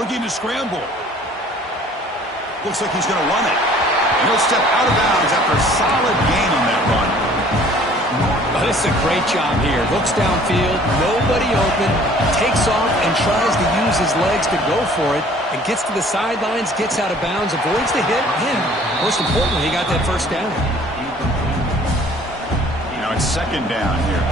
Looking to scramble. Looks like he's going to run it. And he'll step out of bounds after a solid gain on that run. Oh, this is a great job here. Looks downfield, nobody open, takes off and tries to use his legs to go for it, and gets to the sidelines, gets out of bounds, avoids the hit, and most importantly, he got that first down. Now it's second down here.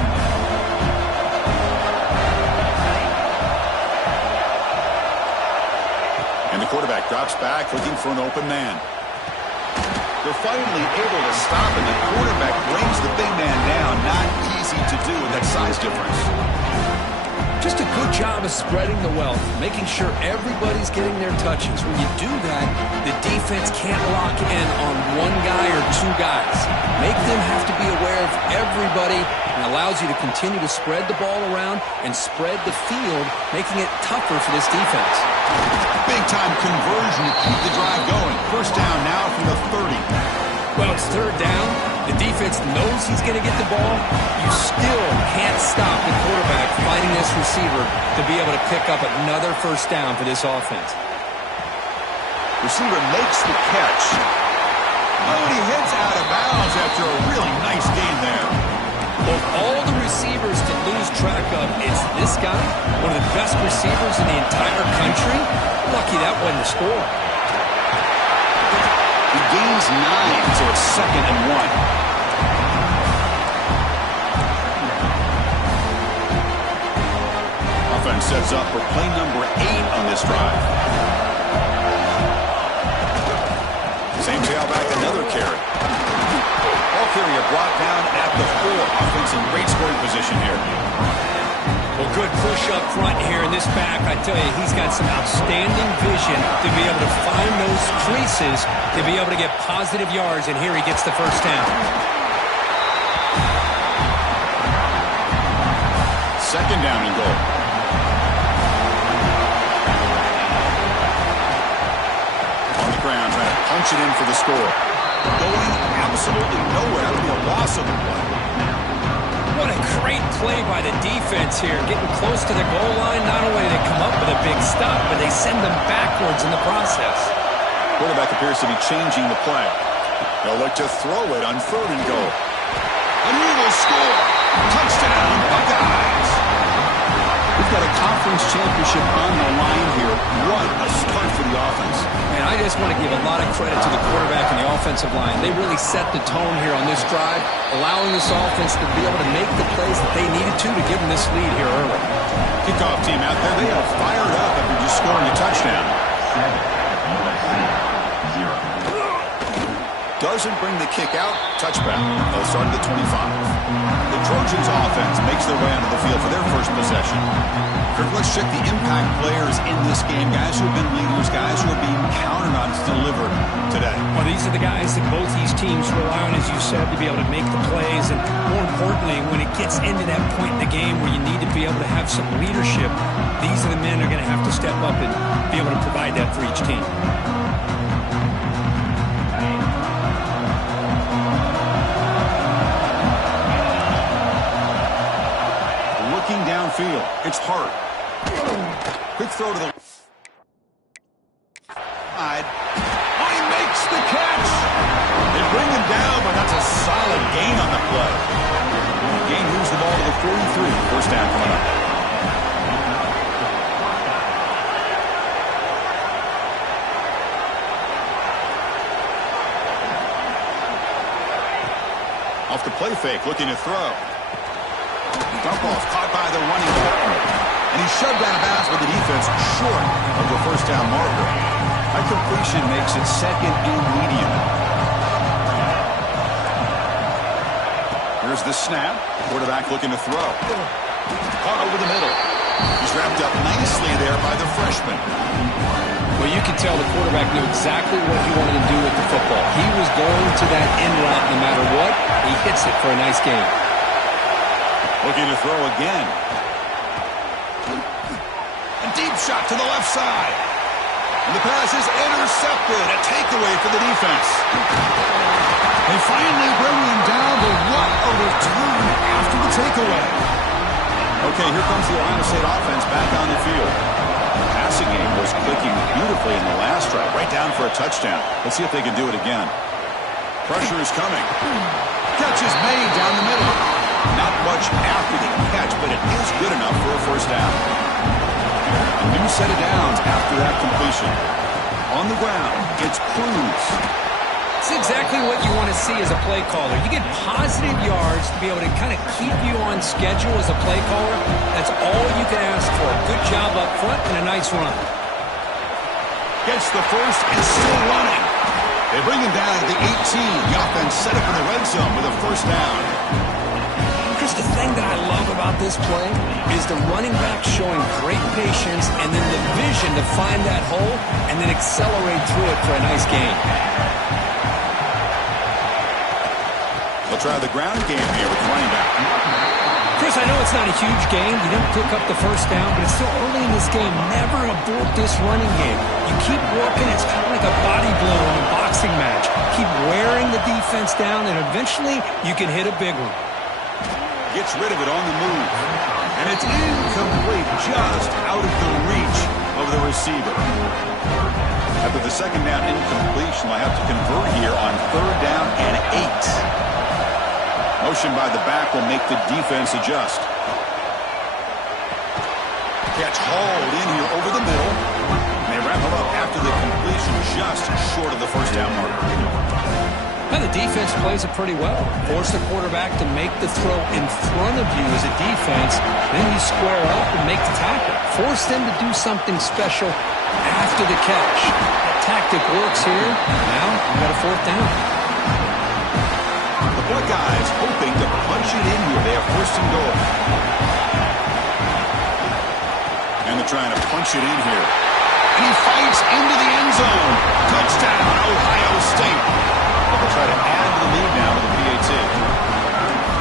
And the quarterback drops back, looking for an open man. They're finally able to stop, and the quarterback brings the big man down. Not easy to do with that size difference. Just a good job of spreading the wealth, making sure everybody's getting their touches. When you do that, the defense can't lock in on one guy or two guys. Make them have to be aware of everybody, and allows you to continue to spread the ball around and spread the field, making it tougher for this defense. Big-time conversion to keep the drive going. First down now from the 30. Well, it's third down. The defense knows he's going to get the ball. You still can't stop the quarterback finding this receiver to be able to pick up another first down for this offense. Receiver makes the catch. Oh, and he heads out of bounds after a really nice gain there. Of all the receivers to lose track of, it's this guy, one of the best receivers in the entire country. Lucky that wasn't the score. He gains 9, so it's 2nd and 1. Offense sets up for play number 8 on this drive. Same tailback, another carry. Ball carrier brought down at the 4. Offense in great scoring position here. Well, good push up front here in this back. I tell you, he's got some outstanding vision to be able to find those creases, to be able to get positive yards, and here he gets the first down. Second down and goal. On the ground, trying to punch it in for the score. Going absolutely nowhere. That would be a loss of the play. What a great play by the defense here. Getting close to the goal line, not only do they come up with a big stop, but they send them backwards in the process. Quarterback appears to be changing the play. They'll look to throw it on 3rd and goal. And we will score. Touchdown, Buckeyes. We've got a conference championship on the line here. What a start for the offense. Man, I just want to give a lot of credit to the quarterback and the offensive line. They really set the tone here on this drive, allowing this offense to be able to make the plays that they needed to give them this lead here early. Kickoff team out there, they are fired up after just scoring a touchdown. Doesn't bring the kick out. Touchback. They'll start at the 25. The Trojans offense makes their way onto the field for their first possession. Kirk, let's check the impact players in this game. Guys who have been leaders, guys who are being counted on to deliver today. Well, these are the guys that both these teams rely on, as you said, to be able to make the plays. And more importantly, when it gets into that point in the game where you need to be able to have some leadership, these are the men who are going to have to step up and be able to provide that for each team. Downfield. It's Hart. Quick throw to the side. Oh, he makes the catch. They bring him down, but that's a solid gain on the play. Gain moves the ball to the 43. First down coming up. Off the play fake, looking to throw. Dump off caught by the running back. And he's shoved out of bounds with the defense short of the first down marker. That completion makes it 2nd and medium. Here's the snap. Quarterback looking to throw. Caught over the middle. He's wrapped up nicely there by the freshman. Well, you can tell the quarterback knew exactly what he wanted to do with the football. He was going to that in route no matter what. He hits it for a nice gain. Looking to throw again. A deep shot to the left side. And the pass is intercepted. A takeaway for the defense. They finally bring him down, but what a return after the takeaway. Okay, here comes the Ohio State offense back on the field. The passing game was quick nicely in the last drive, right down for a touchdown. Let's see if they can do it again. Pressure is coming. Catch is made down the middle. Not much after the catch, but it is good enough for a first down. A new set of downs after that completion. On the ground, it's Cruz. It's exactly what you want to see as a play caller. You get positive yards to be able to kind of keep you on schedule as a play caller. That's all you can ask for. Good job up front and a nice run. Gets the first and still running. They bring him down to the 18. The offense set up in the red zone with a first down. Chris, the thing that I love about this play is the running back showing great patience and then the vision to find that hole and then accelerate through it for a nice gain. They'll try the ground game here with running back. Chris, I know it's not a huge gain. You didn't pick up the first down, but it's still early in this game. Never abort this running game. You keep working. It's kind of like a body blow in a boxing match. Keep wearing the defense down, and eventually you can hit a big one. Gets rid of it on the move. And it's incomplete, just out of the reach of the receiver. After the second down incompletion, they'll have to convert here on third down and 8. Motion by the back will make the defense adjust. Catch hauled in here over the middle. And they wrap it up after the completion, just short of the first down marker. Now the defense plays it pretty well. Force the quarterback to make the throw in front of you as a defense. Then you square up and make the tackle. Force them to do something special after the catch. That tactic works here. Now you got a fourth down. The Buckeyes hoping to punch it in here. They have first and goal. And they're trying to punch it in here. And he fights into the end zone. Touchdown, Ohio State. They'll try to add to the lead now with the PAT.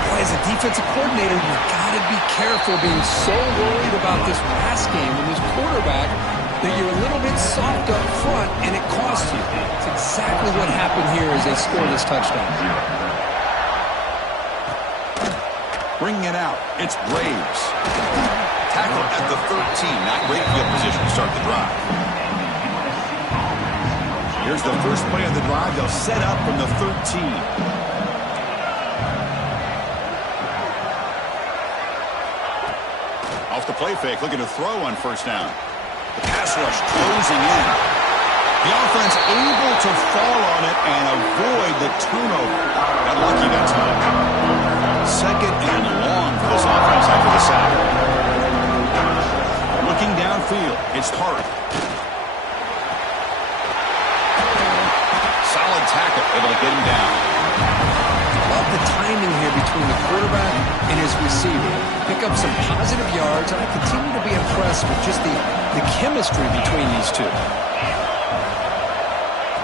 Boy, as a defensive coordinator, you've got to be careful being so worried about this pass game and this quarterback that you're a little bit soft up front and it costs you. It's exactly what happened here as they score this touchdown. Bringing it out, it's Braves. Tackle at the 13. Not great field position to start the drive. Here's the first play of the drive. They'll set up from the 13. Off the play fake, looking to throw on first down. The pass rush closing in. The offense able to fall on it and avoid the turnover. Got lucky that time. Second and long for this offense after the sack. Looking downfield, it's Hart. Solid tackle, able to get him down. Love the timing here between the quarterback and his receiver. Pick up some positive yards, and I continue to be impressed with just the chemistry between these two.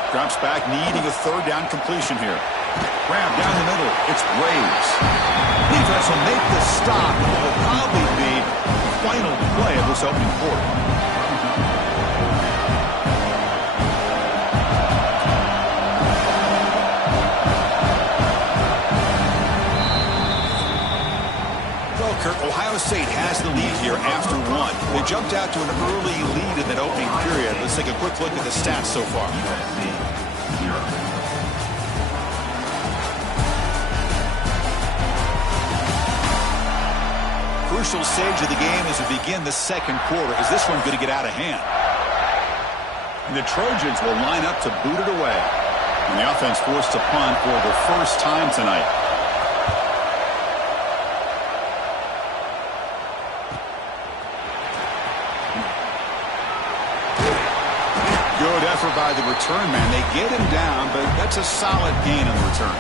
Drops back, needing a third down completion here. Grab down the middle. It's Braves. Defense will make the stop. It will probably be the final play of this opening quarter. Well, Kirk, Ohio State has the lead here after one. They jumped out to an early lead in that opening period. Let's take a quick look at the stats so far. Crucial stage of the game as we begin the second quarter. Is this one going to get out of hand? And the Trojans will line up to boot it away. And the offense forced to punt for the first time tonight. Good effort by the return man. They get him down, but that's a solid gain on the return.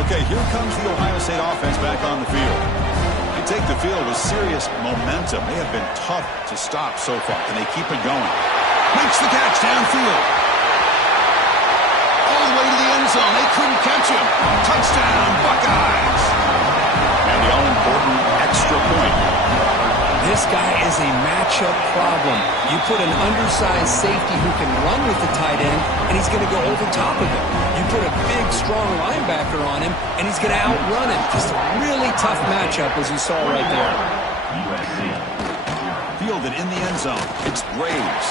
Okay, here comes the Ohio State offense back on the field. They take the field with serious momentum. They have been tough to stop so far. Can they keep it going? Makes the catch downfield. All the way to the end zone. They couldn't catch him. Touchdown, Buckeyes. And the all-important extra point. This guy is a matchup problem. You put an undersized safety who can run with the tight end, and he's going to go over top of him. You put a big, strong linebacker on him, and he's going to outrun him. Just a really tough matchup, as you saw right there. USC. Fielded in the end zone. It's Braves.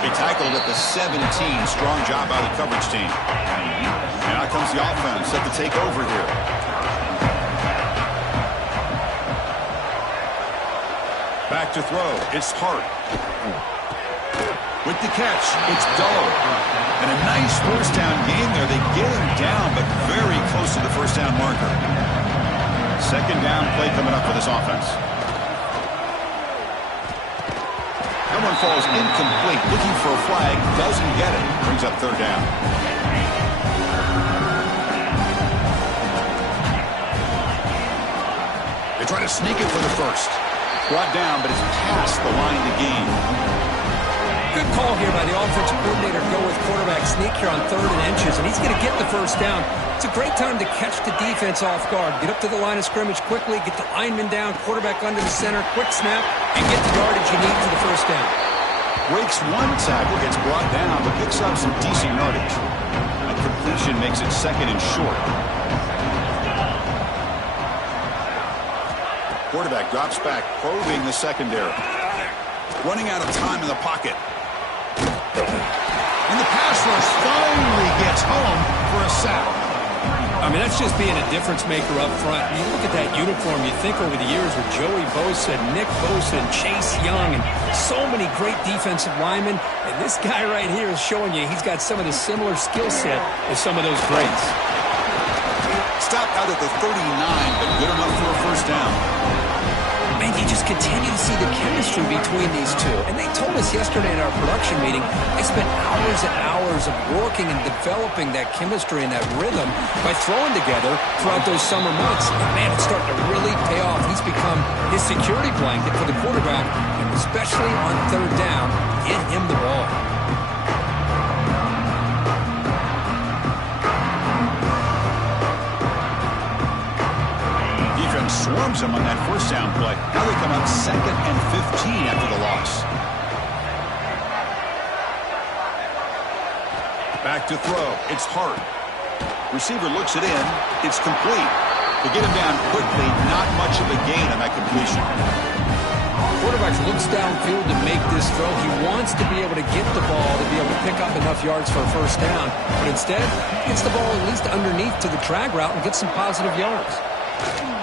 They tackled at the 17. Strong job by the coverage team. And out comes the offense set to take over here. Back to throw. It's Hart. With the catch, it's Dull. And a nice first down game there. They get him down, but very close to the first down marker. Second down play coming up for this offense. That one falls incomplete. Looking for a flag. Doesn't get it. Brings up third down. They try to sneak it for the first. Brought down, but it's past the line to gain. Good call here by the offensive coordinator to go with quarterback sneak here on 3rd and inches, and he's going to get the first down. It's a great time to catch the defense off guard. Get up to the line of scrimmage quickly, get the lineman down, quarterback under the center, quick snap, and get the yardage you need for the first down. Breaks one tackle, gets brought down, but picks up some decent yardage. A completion makes it second and short. Quarterback drops back, probing the secondary. Running out of time in the pocket. And the pass rush finally gets home for a sack. I mean, that's just being a difference maker up front. You look at that uniform, you think over the years with Joey Bosa, Nick Bosa, and Chase Young, and so many great defensive linemen. And this guy right here is showing you he's got some of the similar skill set as some of those greats. Stopped out at the 39, but good enough for a first down. Man, you just continue to see the chemistry between these two. And they told us yesterday in our production meeting, they spent hours and hours of working and developing that chemistry and that rhythm by throwing together throughout those summer months. And man, it's starting to really pay off. He's become his security blanket for the quarterback, and especially on 3rd down, get him the ball. Swarms him on that first down play. Now they come up 2nd and 15 after the loss. Back to throw. It's Hart. Receiver looks it in. It's complete. To get him down quickly, not much of a gain on that completion. Quarterback looks downfield to make this throw. He wants to be able to get the ball to be able to pick up enough yards for a first down. But instead, he gets the ball at least underneath to the drag route and gets some positive yards.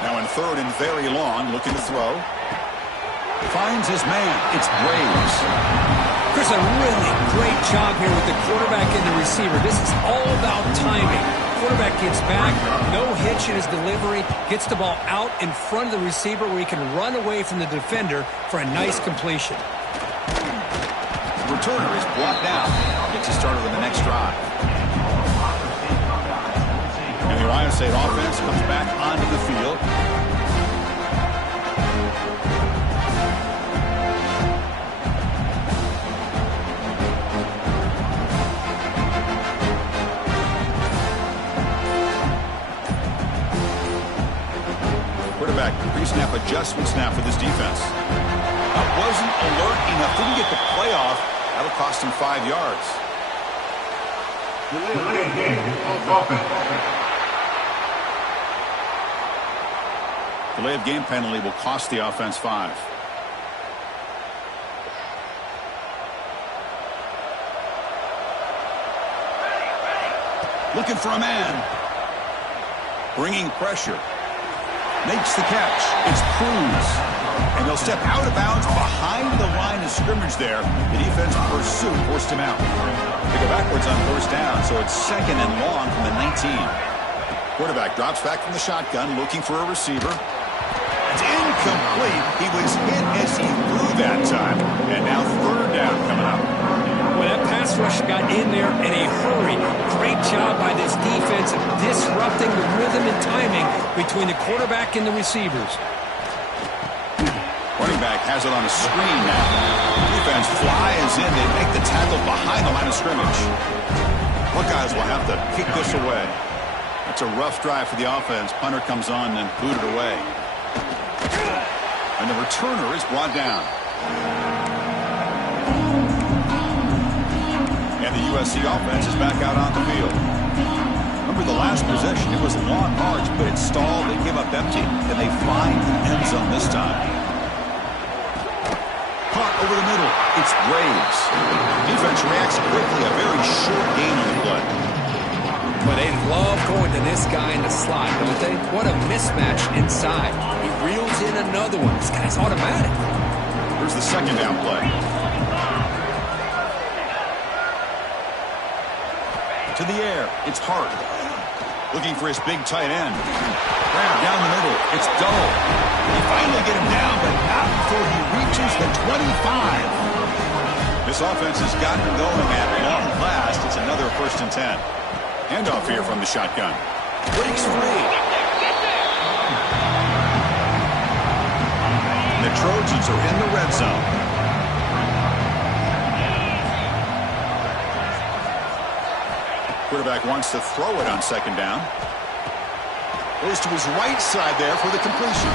Now in 3rd and very long, looking to throw. Finds his man. It's Braves. Chris, a really great job here with the quarterback and the receiver. This is all about timing. Quarterback gets back, no hitch in his delivery, gets the ball out in front of the receiver where he can run away from the defender for a nice completion. Returner is blocked down. Gets us started on the next drive. And the Ohio State offense comes back onto the field. Quarterback pre-snap adjustment snap for this defense. That wasn't alert enough. Didn't get the play off. That'll cost him 5 yards. Delay of game penalty will cost the offense 5. Looking for a man. Bringing pressure. Makes the catch. It's Cruz. And he'll step out of bounds behind the line of scrimmage there. The defense pursuit forced him out. They go backwards on first down, so it's 2nd and long from the 19. Quarterback drops back from the shotgun, looking for a receiver. It's incomplete. He was hit as he threw that time. And now 3rd down coming up. Well, that pass rush got in there in a hurry. Great job by this defense of disrupting the rhythm and timing between the quarterback and the receivers. Running back has it on a screen now. Defense flies in. They make the tackle behind the line of scrimmage. Buckeyes will have to kick this away. That's a rough drive for the offense. Punter comes on and booted away. And the returner is brought down. And the USC offense is back out on the field. Remember the last possession, it was a long march, but it stalled. They came up empty, and they find the end zone this time. Hunt over the middle. It's Graves. Defense reacts quickly. A very short gain on the play. But they love going to this guy in the slot, don't they? What a mismatch inside. He reels in another one. This guy's automatic. Here's the second down play. To the air. It's Hart. Looking for his big tight end. Grab down the middle. It's Dull. They finally get him down, but not before he reaches the 25. This offense has gotten going at long last. It's another 1st and 10. Handoff here from the shotgun. Breaks free. And the Trojans are in the red zone. Quarterback wants to throw it on 2nd down. Goes to his right side there for the completion.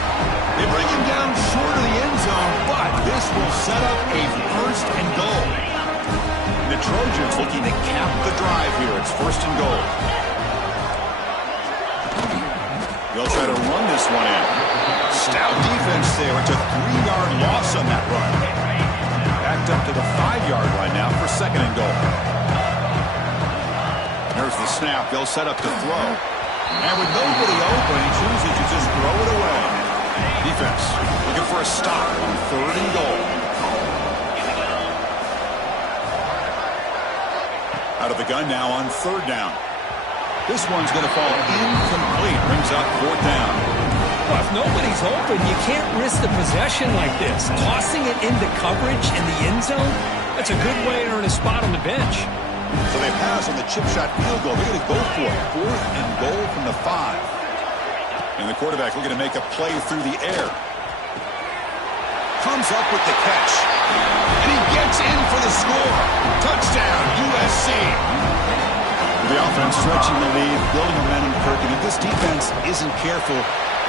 They bring him down short of the end zone, but this will set up a 1st and goal. The Trojans looking to cap the drive here. It's 1st and goal. They'll try to run this one in. Stout defense there. It's a 3-yard loss on that run. Backed up to the 5-yard line now for 2nd and goal. There's the snap. They'll set up to throw. And with nobody open, he chooses to just throw it away. Defense looking for a stop on 3rd and goal. Out of the gun now on 3rd down. This one's going to fall incomplete. Brings up 4th down. Well, if nobody's open, you can't risk the possession like this. Tossing it into coverage in the end zone, that's a good way to earn a spot on the bench. So they pass on the chip shot field goal. They're going to go for it. 4th and goal from the 5. And the quarterback looking to make a play through the air. Comes up with the catch. And he gets in for the score. Touchdown, USC. The offense stretching the lead, building momentum, Kirk. And if this defense isn't careful,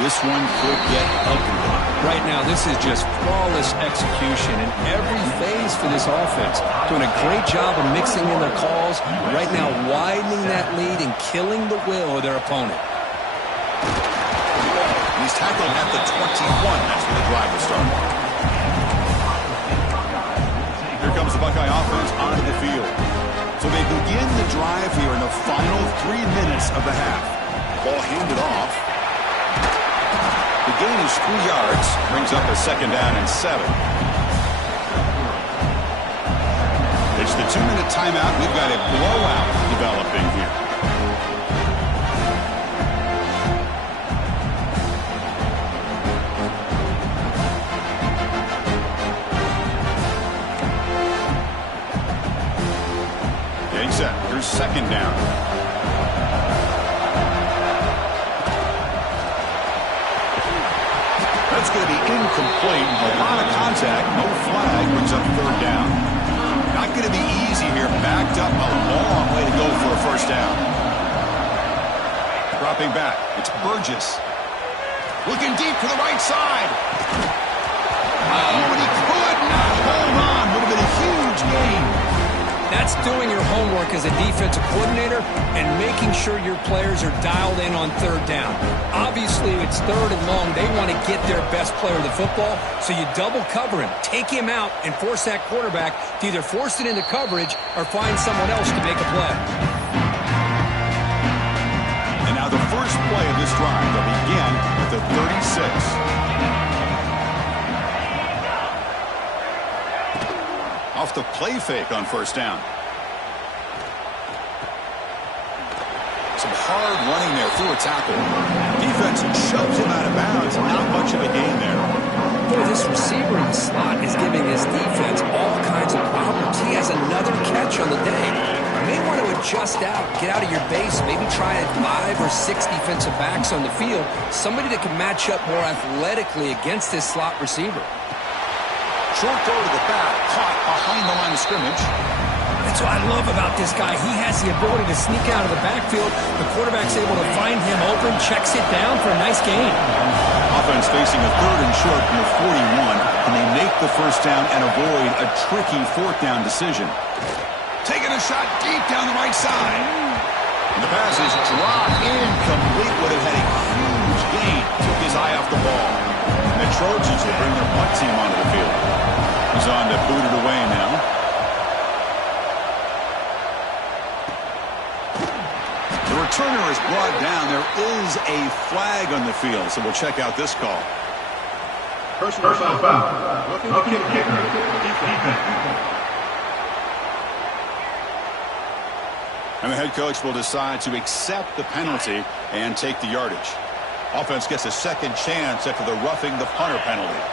this one could get ugly. Right now, this is just flawless execution in every phase for this offense. Doing a great job of mixing in their calls. Right now, widening that lead and killing the will of their opponent. He's tackled at the 21. That's where the drive will start. Here comes the Buckeye offense onto the field. So they begin the drive here in the final 3 minutes of the half. Ball handed off. The gain is 3 yards. Brings up a 2nd down and 7. It's the 2-minute timeout. We've got a blowout developing here. Getting set. Here's 2nd down. That's going to be incomplete. A lot of contact. No flag. Brings up 3rd down. Not going to be easy here. Backed up a long way to go for a 1st down. Dropping back. It's Burgess. Looking deep to the right side. Oh, and he could not hold on. Would have been a huge gain. That's doing your homework as a defensive coordinator and making sure your players are dialed in on 3rd down. Obviously, it's 3rd and long. They want to get their best player of the football, so you double cover him, take him out, and force that quarterback to either force it into coverage or find someone else to make a play. And now the first play of this drive will begin at the 36. Off the play fake on 1st down. Some hard running there through a tackle. Defense shoves him out of bounds. Not much of a gain there. Boy, this receiver in the slot is giving his defense all kinds of problems. He has another catch on the day. You may want to adjust out, get out of your base, maybe try 5 or 6 defensive backs on the field. Somebody that can match up more athletically against this slot receiver. Short throw to the back, caught behind the line of scrimmage. That's what I love about this guy. He has the ability to sneak out of the backfield. The quarterback's able to find him open, checks it down for a nice gain. Offense facing a 3rd and short from the 41. Can they make the 1st down and avoid a tricky 4th down decision? Taking a shot deep down the right side. And the pass is dropped incomplete. Would have had a huge gain. Took his eye off the ball. And the Trojans will bring their punt team onto the field. He's on to boot it away now. The returner is brought down. There is a flag on the field, so we'll check out this call. Personal foul. Roughing the kicker. Defense. And the head coach will decide to accept the penalty and take the yardage. Offense gets a second chance after the roughing the punter penalty.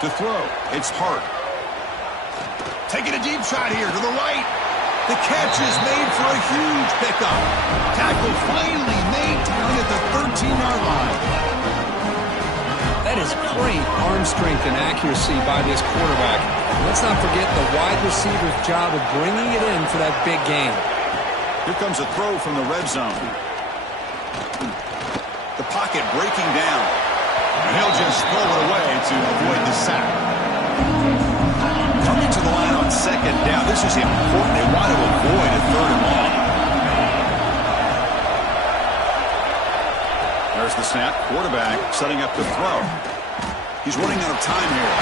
To throw, it's Hart. Taking a deep shot here to the right. The catch is made for a huge pickup. Tackle finally made down at the 13-yard line. That is great arm strength and accuracy by this quarterback. Let's not forget the wide receiver's job of bringing it in for that big game. Here comes a throw from the red zone. The pocket breaking down. And he'll just throw it away to avoid the sack. Coming to the line on second down. This is important. They want to avoid a third and long. There's the snap. Quarterback setting up the throw. He's running out of time here.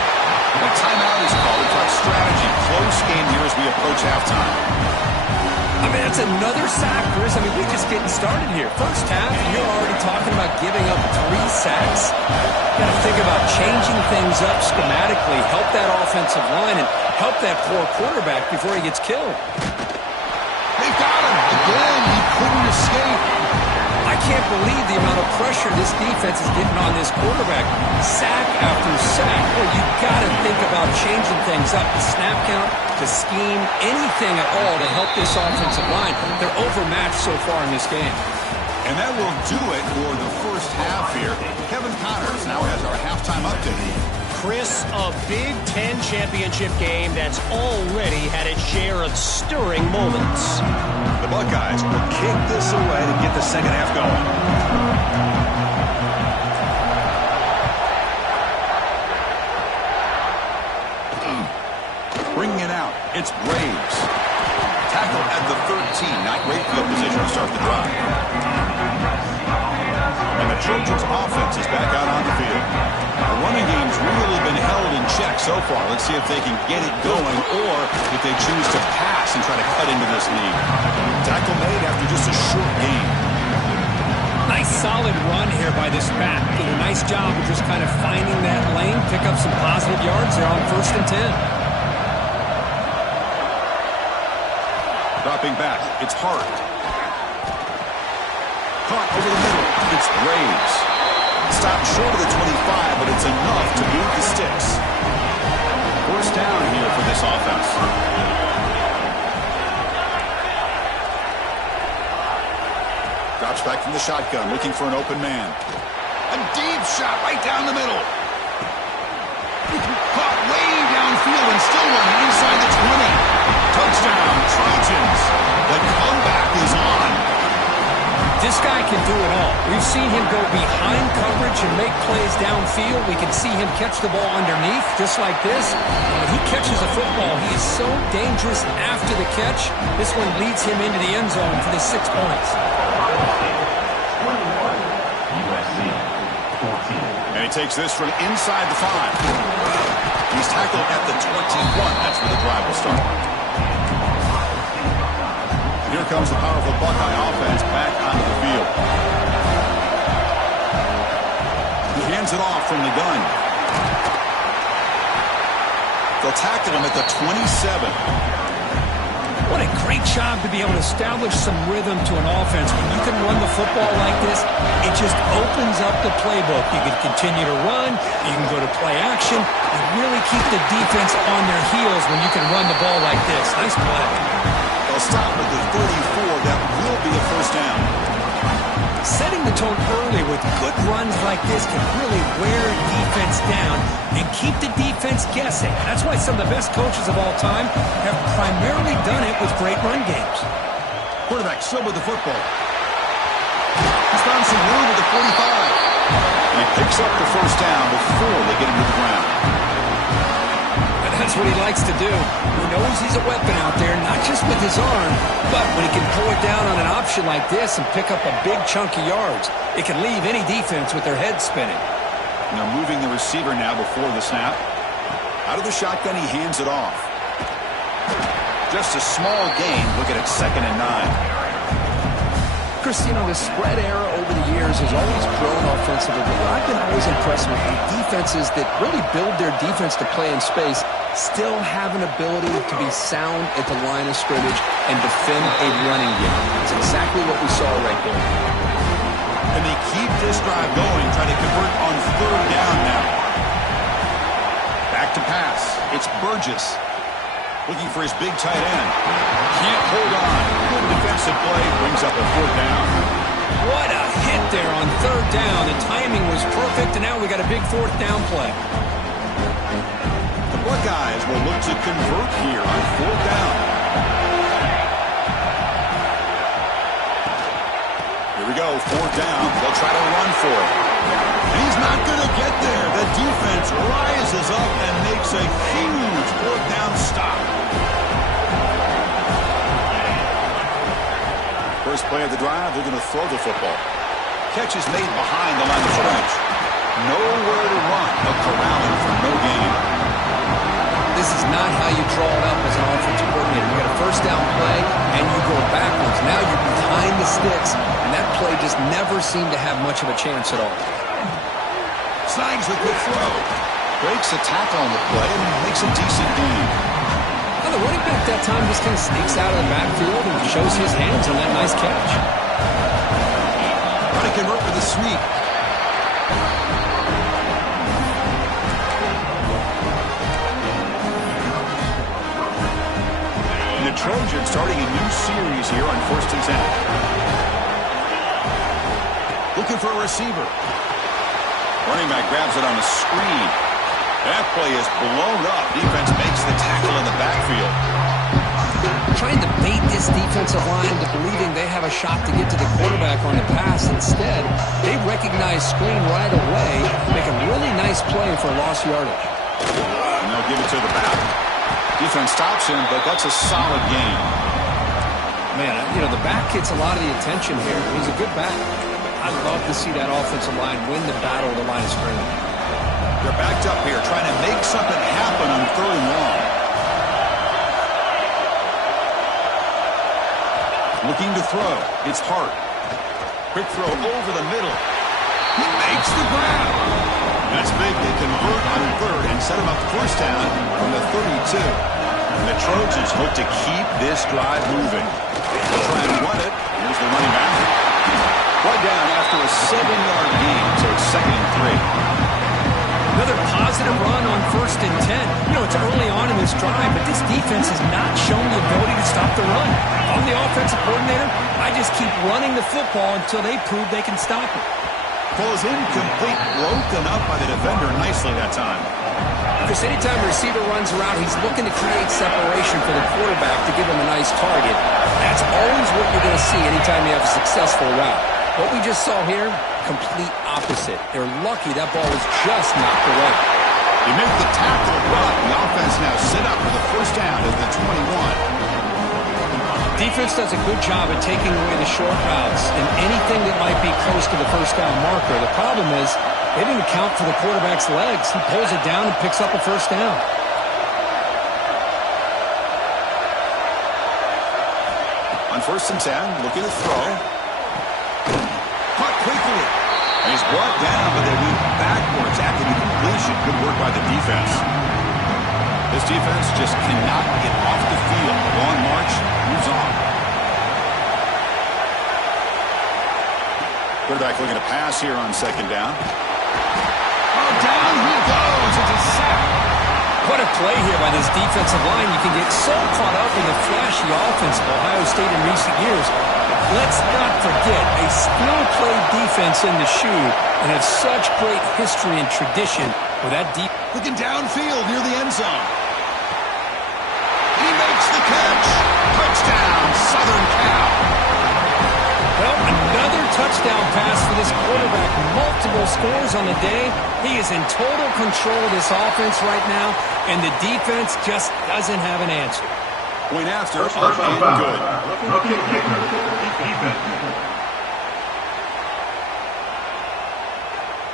A timeout is called to talk strategy. Close game here as we approach halftime. I mean, it's another sack, Chris. I mean, we're just getting started here. First half, and you're already talking about giving up 3 sacks. Got to think about changing things up schematically, help that offensive line, and help that poor quarterback before he gets killed. They've got him. Again, he couldn't escape. I can't believe the amount of pressure this defense is getting on this quarterback. Sack after sack. Well, you got to think about changing things up. The snap count, the scheme, anything at all to help this offensive line. They're overmatched so far in this game. And that will do it for the first half here. Kevin Connors now has our halftime update. Chris, a Big Ten championship game that's already had its share of stirring moments. The Buckeyes will kick this away to get the second half going. Bringing it out, it's Braves. Tackle at the 13. Not great field position to start the drive. And the Trojans' offense is back out on the field. The running game's really been held in check so far. Let's see if they can get it going or if they choose to pass and try to cut into this lead. Tackle made after just a short game. Nice solid run here by this back. Did a nice job of just kind of finding that lane, pick up some positive yards there on 1st and 10. Dropping back, it's Hart. Caught over the middle, it's Braves. Stopped short of the 25, but it's enough to move the sticks. First down here for this offense. Drops back from the shotgun, looking for an open man. A deep shot right down the middle. Caught way downfield and still running inside the 20. Touchdown, Trojans. The comeback is on. This guy can do it all. We've seen him go behind coverage and make plays downfield. We can see him catch the ball underneath, just like this. When he catches a football, he is so dangerous after the catch. This one leads him into the end zone for the 6 points. USC 14. And he takes this from inside the 5. He's tackled at the 21. That's where the drive will start. Here comes the powerful Buckeye offense back onto the field. He hands it off from the gun. They'll tackle him at the 27. What a great job to be able to establish some rhythm to an offense. When you can run the football like this, it just opens up the playbook. You can continue to run, you can go to play action, and really keep the defense on their heels when you can run the ball like this. Nice play. They'll stop at the 34. That will be a first down. Setting the tone early with good runs like this can really wear defense down and keep the defense guessing. That's why some of the best coaches of all time have primarily done it with great run games. Quarterback still with the football. He's found some room at the 45. And he picks up the first down before they get him to the ground. That's what he likes to do. He knows he's a weapon out there, not just with his arm, but when he can pull it down on an option like this and pick up a big chunk of yards, it can leave any defense with their head spinning. Now moving the receiver now before the snap. Out of the shotgun, he hands it off. Just a small gain. Looking at 2nd and 9. Chris, you know, the spread era over the years has always grown offensively, but what I've been always impressed with the defenses that really build their defense to play in space still have an ability to be sound at the line of scrimmage and defend a running game. That's exactly what we saw right there. And they keep this drive going, trying to convert on 3rd down now. Back to pass. It's Burgess. Looking for his big tight end. Can't hold on. Good defensive play. Brings up a 4th down. What a hit there on 3rd down. The timing was perfect, and now we got a big 4th down play. The Buckeyes will look to convert here on 4th down. Here we go. 4th down. They'll try to run for it. He's not going to get there. The defense rises up and makes a huge 4th down stop. First play of the drive, they're going to throw the football. Catch is made behind the line of scrimmage. Nowhere to run. A corralling for no gain. This is not how you draw it up as an offensive coordinator. You got a 1st down play, and you go backwards. Now you're behind the sticks, and that play just never seemed to have much of a chance at all. Snags the good throw. Breaks a tackle on the play and makes a decent gain. Well, the running back that time just kind of sneaks out of the backfield and shows his hands on that nice catch. Trying to convert with a sweep. And the Trojans starting a new series here on 1st and 10. Looking for a receiver. Running back grabs it on a screen. That play is blown up. Defense makes the tackle in the backfield. Trying to bait this defensive line into believing they have a shot to get to the quarterback on the pass. Instead, they recognize screen right away, make a really nice play for lost yardage. And they'll give it to the back. Defense stops him, but that's a solid gain. Man, you know, the back gets a lot of the attention here. He's a good back. I'd love to see that offensive line win the battle of the line of scrimmage. They're backed up here, trying to make something happen on 3rd and long. Looking to throw. It's Hart. Quick throw over the middle. He makes the grab. That's big. They convert on 3rd and set him up 1st down from the 32. And the Trojans hope to keep this drive moving. They'll try and run it. Here's the running back. Brought down after a 7-yard gain, so it's 2nd and 3. Another positive run on 1st and 10. You know, it's early on in this drive, but this defense has not shown the ability to stop the run. I'm the offensive coordinator. I just keep running the football until they prove they can stop it. Falls incomplete, broken up by the defender nicely that time. Because anytime a receiver runs around, he's looking to create separation for the quarterback to give him a nice target. That's always what you're going to see anytime you have a successful route. What we just saw here, complete opposite. They're lucky that ball was just knocked away. You make the tackle, but the offense now set up for the 1st down at the 21. Defense does a good job at taking away the short routes and anything that might be close to the 1st down marker. The problem is they didn't account for the quarterback's legs. He pulls it down and picks up a 1st down. On 1st and 10, looking to throw. Caught quickly. And he's brought down, but they move backwards after the completion. Good work by the defense. This defense just cannot get off the field. The long march moves on. Quarterback looking to pass here on 2nd down. Oh, down he goes. It's a sack. What a play here by this defensive line. You can get so caught up in the flashy offense of Ohio State in recent years. Let's not forget a skill-played defense in the shoe and have such great history and tradition with that deep. Looking downfield near the end zone. He makes the catch. Touchdown, Southern Cal. Well, another touchdown pass for this quarterback. Multiple scores on the day. He is in total control of this offense right now, and the defense just doesn't have an answer. Point after, up First and foul. good. Rookie kicker, defense.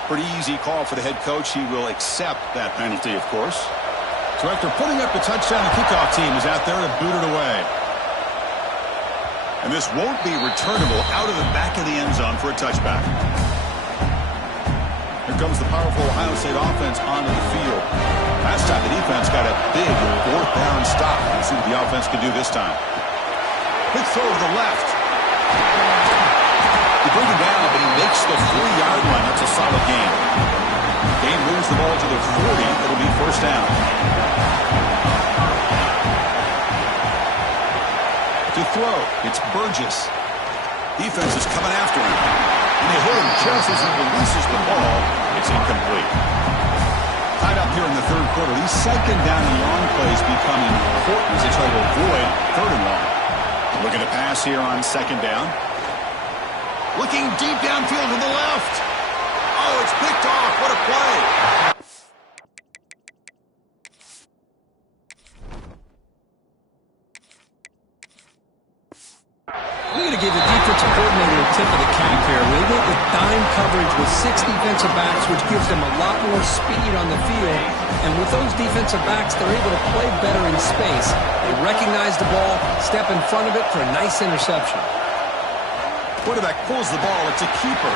Pretty easy call for the head coach. He will accept that penalty, of course. So after putting up the touchdown, the kickoff team is out there to boot it away. And this won't be returnable out of the back of the end zone for a touchback. Here comes the powerful Ohio State offense onto the field. Last time the defense got a big fourth down stop. Let's see what the offense can do this time. Quick throw to the left. They bring him down, but he makes the 40-yard line. That's a solid gain. Game moves the ball to the 40. It'll be first down. To throw, it's Burgess. Defense is coming after him. And they hit him just as he releases the ball. It's incomplete. Tied up here in the third quarter. These second down and long plays become important as they try to avoid third and long. Looking to pass here on second down. Looking deep downfield to the left. Oh, it's picked off. What a play. I'm going to give the defensive coordinator a tip of the cap here. They went with dime coverage with 6 defensive backs, which gives them a lot more speed on the field. And with those defensive backs, they're able to play better in space. They recognize the ball, step in front of it for a nice interception. Quarterback pulls the ball. It's a keeper.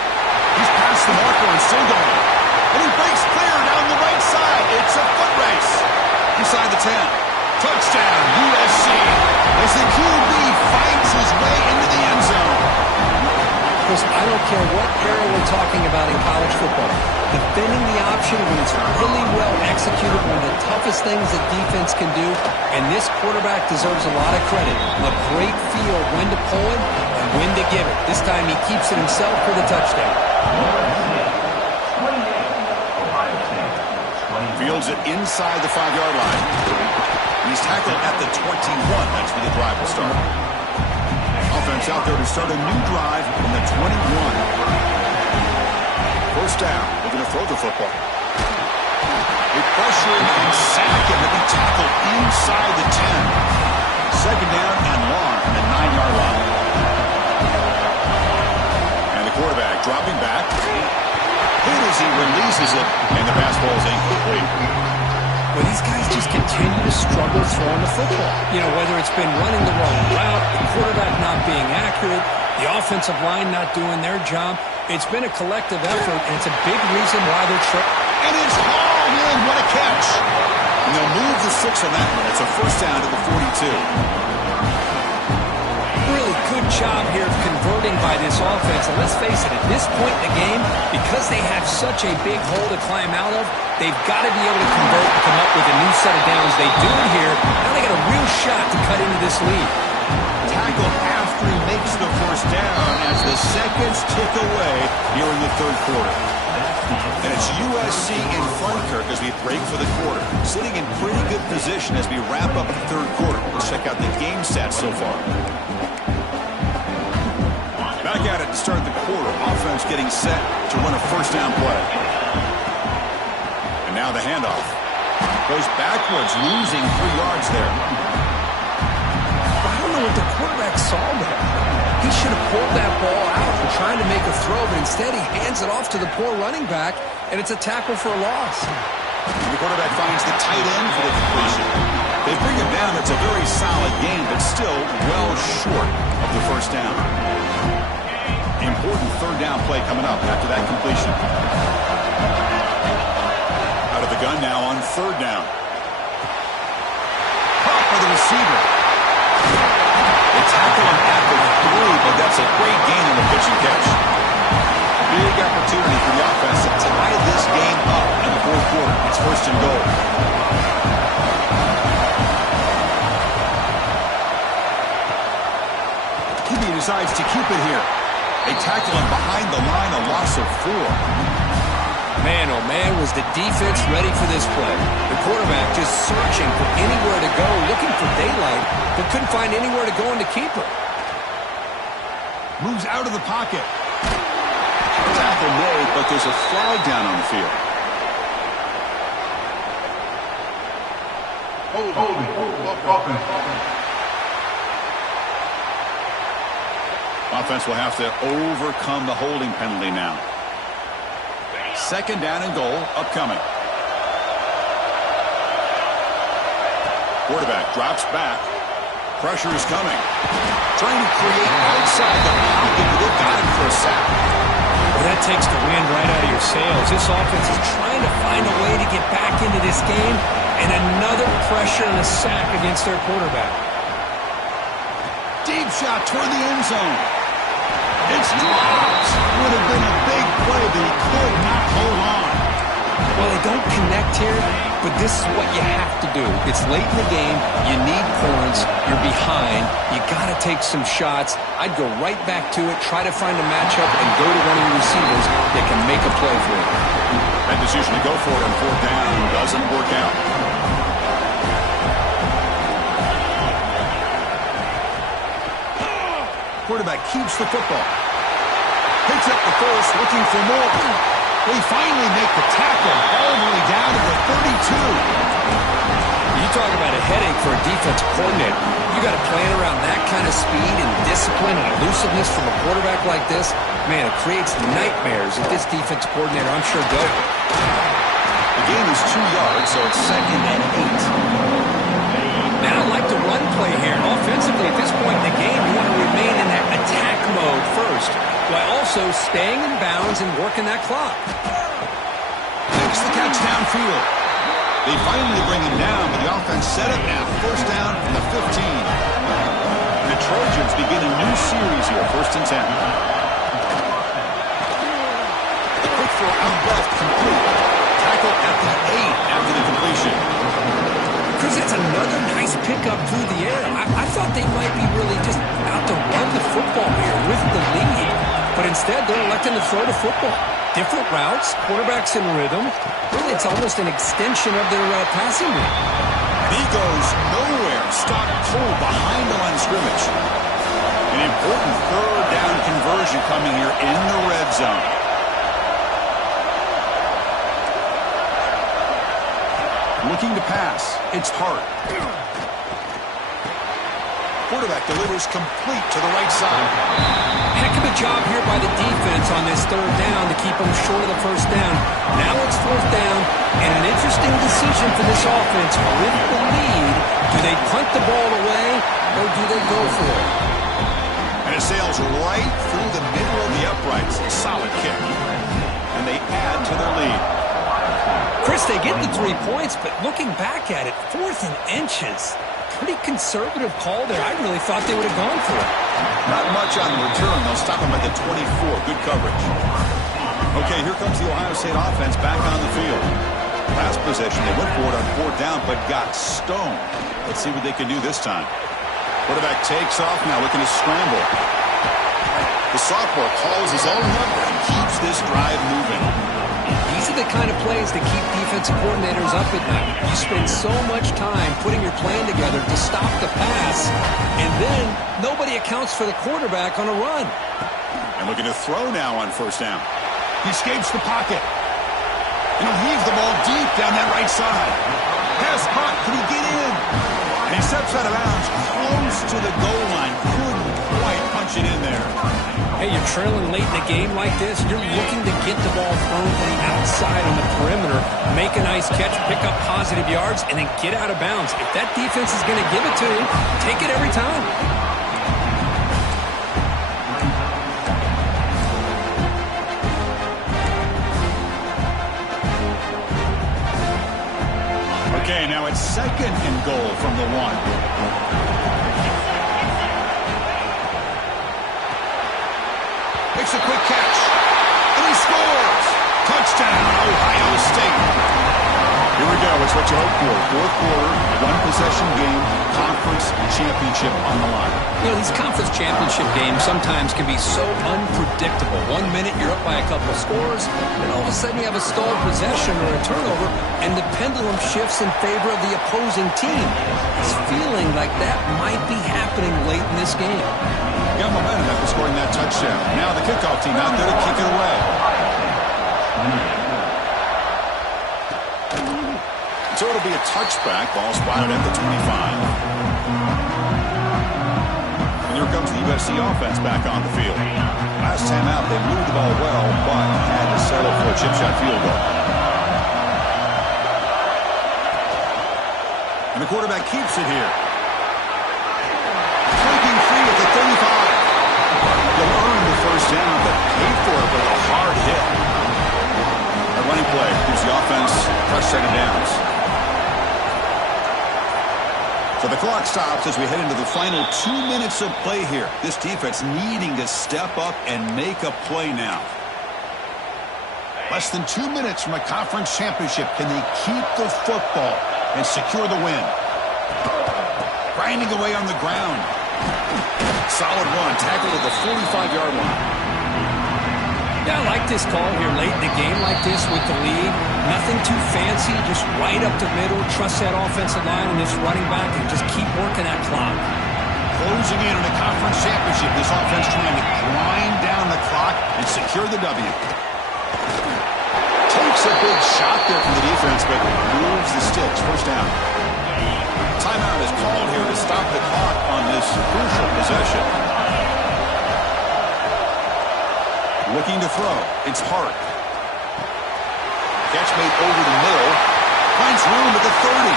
He's past the marker and still going. And he breaks clear down the right side. It's a foot race. Inside the 10. Touchdown, USC. As the QB finds his way into the end zone. Chris, I don't care what era we're talking about in college football. Defending the option when it's really well executed, one of the toughest things that defense can do, and this quarterback deserves a lot of credit. A great feel when to pull it and when to give it. This time he keeps it himself for the touchdown. Fields it inside the 5-yard line. And he's tackled at the 21. That's where the drive will start. Offense out there to start a new drive from the 21. First down. They're going to throw the football. They pressure him and sack him. He'll be tackled inside the 10. Second down and long from the 9-yard line. And the quarterback dropping back. Hit as he releases it, and the pass ball is incomplete. Well, these guys just continue to struggle throwing the football. You know, whether it's been running the wrong route, the quarterback not being accurate, the offensive line not doing their job. It's been a collective effort, and it's a big reason why they're and it's hauled in. What a catch. And they'll move the 6 on that one. It's a first down to the 42. Really good job here of converting by this offense. And let's face it, at this point in the game, because they have such a big hole to climb out of, they've got to be able to convert and come up with a new set of downs. They do it here. Now they got a real shot to cut into this lead. Tackle after he makes the first down as the seconds tick away here in the third quarter. And it's USC in front, Kirk, as we break for the quarter. Sitting in pretty good position as we wrap up the third quarter. Let's check out the game stats so far. Back at it to start the quarter. Offense getting set to run a first down play. And now the handoff. Goes backwards, losing 3 yards there. I don't know what the quarterback saw there. He should have pulled that ball out and trying to make a throw, but instead he hands it off to the poor running back, and it's a tackle for a loss. The quarterback finds the tight end for the completion. They bring him down. It's a very solid game, but still well short of the first down. Important third down play coming up after that completion. Out of the gun now on third down. Caught by the receiver. They tackle him at the 3, but that's a great gain on the pitch and catch. Big opportunity for the offense to tie this game up in the fourth quarter. It's first and goal. QB decides to keep it here. They tackle him behind the line, a loss of 4. Man, oh man, was the defense ready for this play. The quarterback just searching for anywhere to go, looking for daylight, but couldn't find anywhere to go in the keeper. Moves out of the pocket. Tackle made, but there's a flag down on the field. Offense will have to overcome the holding penalty now. Second down and goal upcoming. Quarterback drops back. Pressure is coming. Trying to create outside the pocket, but they've got him for a sack. Well, that takes the wind right out of your sails. This offense is trying to find a way to get back into this game, and another pressure and a sack against their quarterback. Deep shot toward the end zone. It's dropped. Would have been a big play, but he could not hold on. Well, they don't connect here, but this is what you have to do. It's late in the game. You need points. You're behind. You got to take some shots. I'd go right back to it, try to find a matchup, and go to one of your receivers that can make a play for you. That decision to go for it on 4th down doesn't work out. Quarterback keeps the football. Picks up the first, looking for more. They finally make the tackle all the way down to the 32. You talk about a headache for a defensive coordinator. You got to plan around that kind of speed and discipline and elusiveness from a quarterback like this. Man, it creates nightmares if this defensive coordinator, I'm sure, does. The gain is 2 yards, so it's 2nd and 8. Now, I like the run play here. Offensively, at this point in the game, you want to remain in that attack mode first, while also staying in bounds and working that clock. Makes the catch downfield. They finally bring him down, but the offense set up now. 1st down from the 15. The Trojans begin a new series here, 1st and 10. The quick throw out left, complete. Tackle at the 8 after the completion. Because it's another nice pickup through the air. I thought they might be really just out to run the football here with the lead. But instead, they're electing to throw the football. Different routes, quarterbacks in rhythm. Really, it's almost an extension of their passing game. And he goes nowhere. Stop cold behind the line of scrimmage. An important 3rd down conversion coming here in the red zone. Looking to pass. It's Hart. Quarterback delivers complete to the right side. Heck of a job here by the defense on this 3rd down to keep them short of the 1st down. Now it's 4th down, and an interesting decision for this offense. With the lead, do they punt the ball away, or do they go for it? And it sails right through the middle of the uprights. Solid kick. And they add to their lead. Chris, they get the 3 points, but looking back at it, 4th and inches. Pretty conservative call there. I really thought they would have gone for it. Not much on the return. They'll stop him at the 24. Good coverage. Okay, here comes the Ohio State offense back on the field. Last possession, they went for it on 4th down, but got stoned. Let's see what they can do this time. Quarterback takes off now, looking to scramble. The sophomore calls his own number and keeps this drive moving. These are the kind of plays that keep defensive coordinators up at night. You spend so much time putting your plan together to stop the pass, and then nobody accounts for the quarterback on a run. And looking to throw now on 1st down. He escapes the pocket. And he'll heave the ball deep down that right side. Pass caught. Can he get in? And he steps out of bounds close to the goal line. Couldn't quite punch it in there. Hey, you're trailing late in a game like this. You're looking to get the ball thrown from the outside on the perimeter, make a nice catch, pick up positive yards, and then get out of bounds. If that defense is going to give it to you, take it every time. Okay, now it's 2nd and goal from the 1. Makes a quick catch, and he scores! Touchdown, Ohio State! Here we go, it's what you hope for. 4th quarter, 1-possession game, conference championship on the line. You know, these conference championship games sometimes can be so unpredictable. 1 minute you're up by a couple of scores, and all of a sudden you have a stalled possession or a turnover, and the pendulum shifts in favor of the opposing team. It's feeling like that might be happening late in this game. Got momentum after scoring that touchdown. Now the kickoff team out there to kick it away. So it'll be a touchback. Ball spotted at the 25. And here comes the USC offense back on the field. Last time out, they moved the ball well, but had to settle for a chip shot field goal. And the quarterback keeps it here. Breaking free at the 35. He'll earn the first down, but paid for it with a hard hit. A running play gives the offense fresh set of downs. So the clock stops as we head into the final 2 minutes of play here. This defense needing to step up and make a play now. Less than 2 minutes from a conference championship. Can they keep the football and secure the win? Grinding away on the ground. Solid run. Tackle at the 45-yard line. Yeah, I like this call here late in the game like this with the lead. Nothing too fancy, just right up the middle. Trust that offensive line and this running back and just keep working that clock. Closing in on a conference championship. This offense trying to grind down the clock and secure the W. Takes a big shot there from the defense, but moves the sticks. First down. Timeout is called here to stop the clock on this crucial possession. Looking to throw. It's Hart. Catch made over the middle. Finds room at the 30.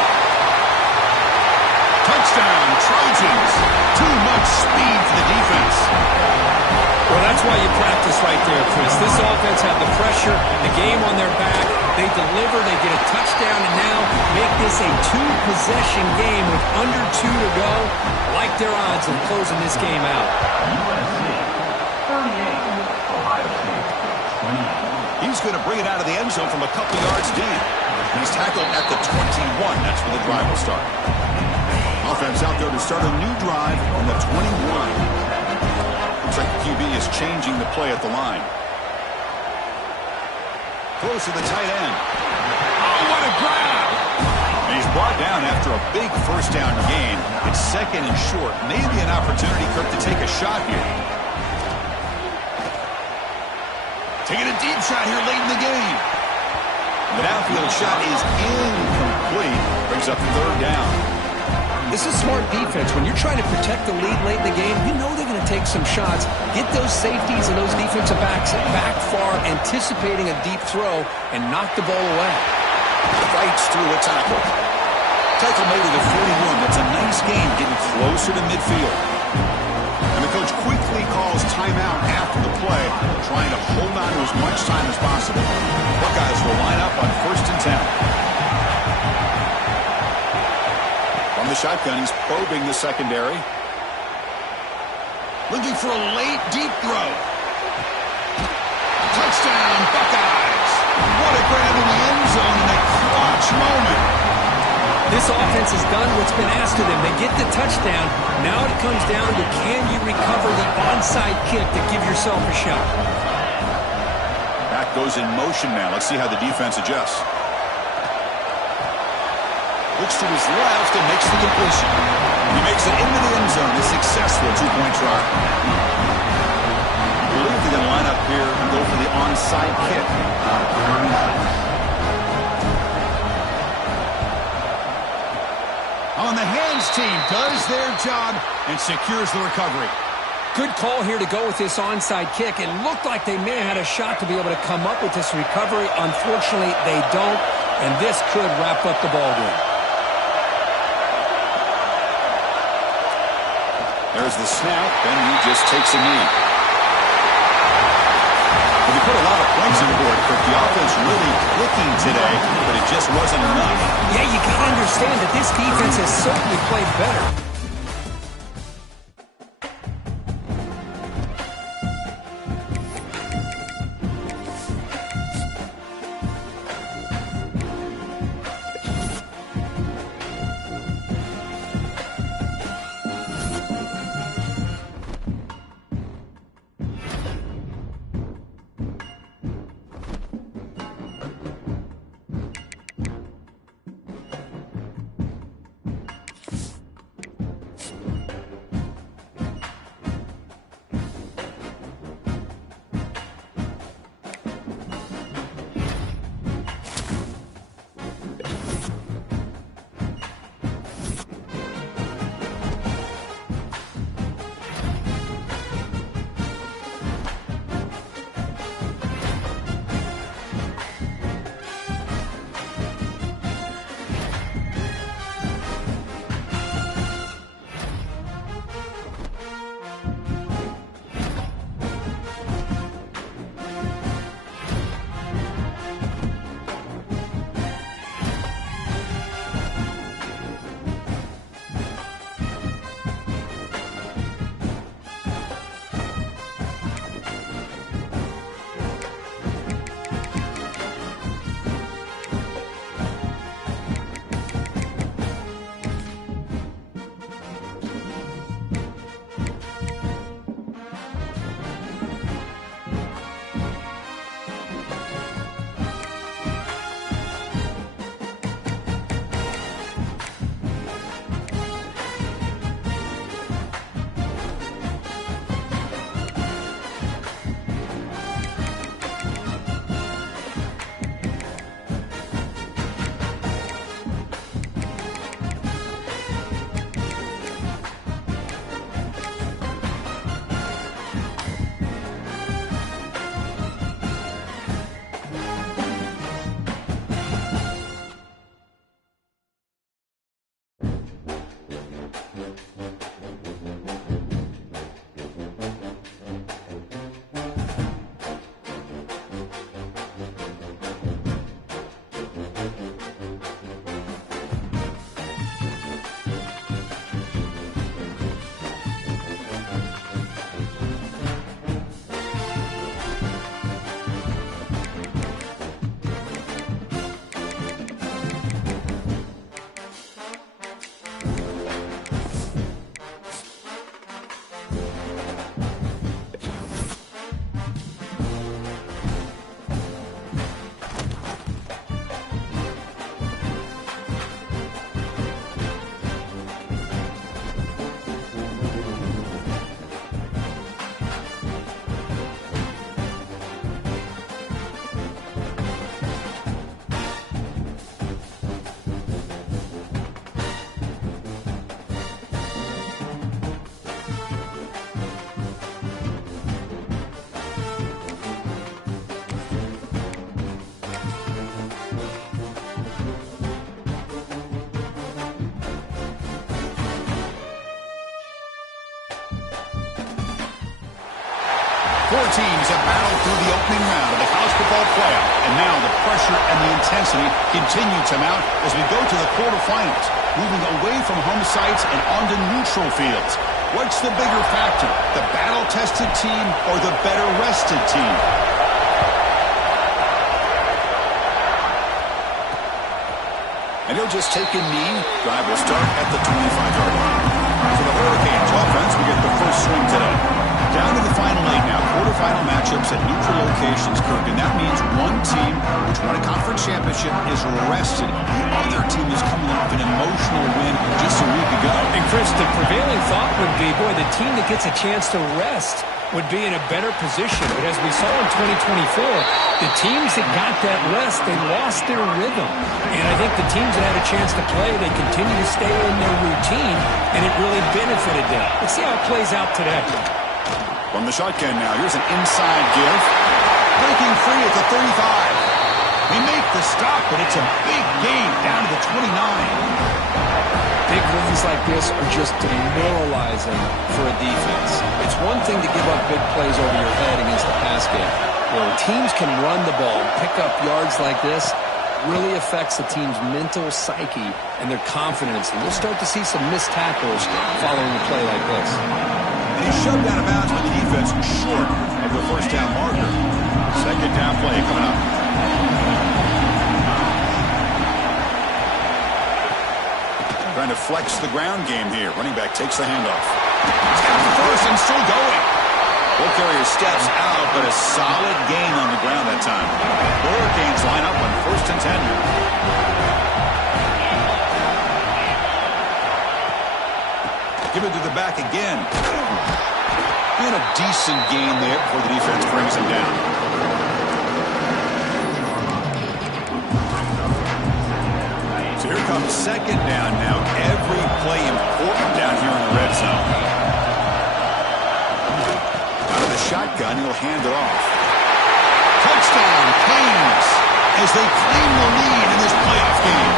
Touchdown, Trojans. Too much speed for the defense. Well, that's why you practice right there, Chris. This offense had the pressure, the game on their back. They deliver, they get a touchdown, and now make this a two-possession game with under 2 to go. Like their odds of closing this game out. USC 38, Ohio State 28. He's going to bring it out of the end zone from a couple yards deep. He's tackled at the 21. That's where the drive will start. Offense out there to start a new drive on the 21. Looks like the QB is changing the play at the line. Close to the tight end. Oh, what a grab! And he's brought down after a big first down gain. It's second and short. Maybe an opportunity, Kirk, to take a shot here. Taking a deep shot here late in the game. The downfield shot is incomplete. Brings up third down. This is smart defense. When you're trying to protect the lead late in the game, you know they're going to take some shots. Get those safeties and those defensive backs back far, anticipating a deep throw, and knock the ball away. Fights through a tackle. Tackle made at the 41. That's a nice gain, getting closer to midfield. And the coach quickly calls timeout after the play, trying to hold on to as much time as possible. Buckeyes will line up on 1st and 10. From the shotgun, he's probing the secondary. Looking for a late, deep throw. Touchdown, Buckeyes. What a grab in the end zone in a clutch moment. This offense has done what's been asked of them. They get the touchdown. Now it comes down to can you recover the onside kick to give yourself a shot. Back goes in motion now. Let's see how the defense adjusts. Looks to his left and makes the completion. He makes it into the end zone. A successful two-point try. I believe they're going to line up here and go for the onside kick. On the hands team does their job and secures the recovery. Good call here to go with this onside kick. It looked like they may have had a shot to be able to come up with this recovery. Unfortunately, they don't, and this could wrap up the ball game. There's the snap, and he just takes a knee. Well, they put a lot of points on the board, but the offense really clicking today, but it just wasn't enough. Yeah, you got to understand that this defense has certainly played better. Four teams have battled through the opening round of the college football playoff, and now the pressure and the intensity continue to mount as we go to the quarterfinals, moving away from home sites and onto neutral fields. What's the bigger factor, the battle-tested team or the better-rested team? And he'll just take a knee. Drive will start at the 25-yard line. For the Hurricanes offense, we get the first swing today. Down to the final 8 now. Quarterfinal matchups at neutral locations, Kirk. And that means one team which won a conference championship is rested. The other team is coming off an emotional win just a week ago. And Chris, the prevailing thought would be, boy, the team that gets a chance to rest would be in a better position. But as we saw in 2024, the teams that got that rest, they lost their rhythm. And I think the teams that had a chance to play, they continue to stay in their routine, and it really benefited them. Let's see how it plays out today. From the shotgun now, here's an inside give. Breaking free at the 35. They make the stop, but it's a big gain down to the 29. Big wins like this are just demoralizing for a defense. It's one thing to give up big plays over your head against the pass game. When teams can run the ball, pick up yards like this, really affects the team's mental psyche and their confidence. And we'll start to see some missed tackles following a play like this. And he's shoved out of bounds by the defense short of the first down marker. Second down play coming up. Trying to flex the ground game here. Running back takes the handoff. He's got the first and still going. Ball carrier steps out, but a solid gain on the ground that time. The Hurricanes line up on 1st and 10 now. Give it to the back again. And a decent gain there before the defense brings him down. So here comes second down now. Every play important down here in the red zone. Out of the shotgun, he'll hand it off. Touchdown, Canes, as they claim the lead in this playoff game.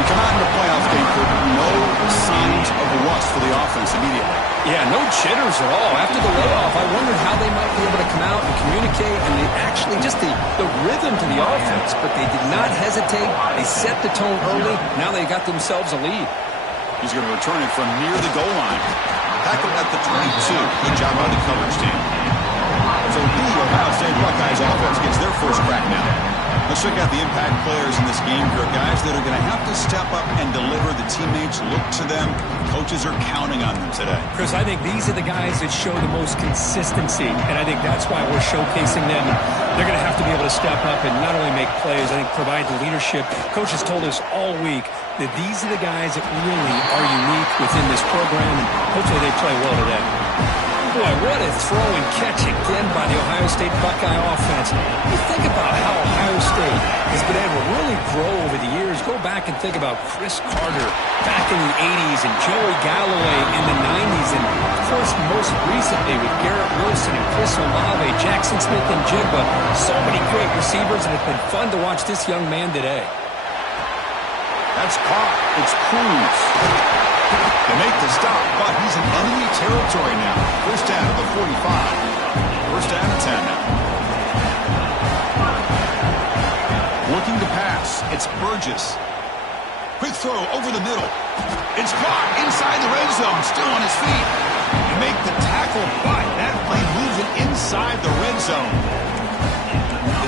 You come out in the playoff game with no signs of rust for the offense immediately. Yeah, no jitters at all. After the layoff, I wondered how they might be able to come out and communicate and actually just the rhythm to the offense. But they did not hesitate. They set the tone early. Now they got themselves a lead. He's going to return it from near the goal line. Tackled at the 22. Good job by the coverage team. So the Ohio State Buckeyes offense gets their first crack now. Let's check out the impact players in this game here. Guys that are going to have to step up and deliver. The teammates look to them. Coaches are counting on them today. Chris, I think these are the guys that show the most consistency, and I think that's why we're showcasing them. They're going to have to be able to step up and not only make plays, I think provide the leadership. Coach has told us all week that these are the guys that really are unique within this program, and hopefully they play well today. Boy, what a throw and catch again by the Ohio State Buckeye offense. You think about how Ohio State has been able to really grow over the years. Go back and think about Chris Carter back in the 80s and Joey Galloway in the 90s. And, of course, most recently with Garrett Wilson and Chris Olave, Jackson Smith and Jigba. So many great receivers, and it's been fun to watch this young man today. That's caught. It's Cruz. They make the stop, but he's in enemy territory now. First down at the 45. First down at 10 now. Looking to pass. It's Burgess. Quick throw over the middle. It's caught inside the red zone. Still on his feet. They make the tackle, but that play moves it inside the red zone.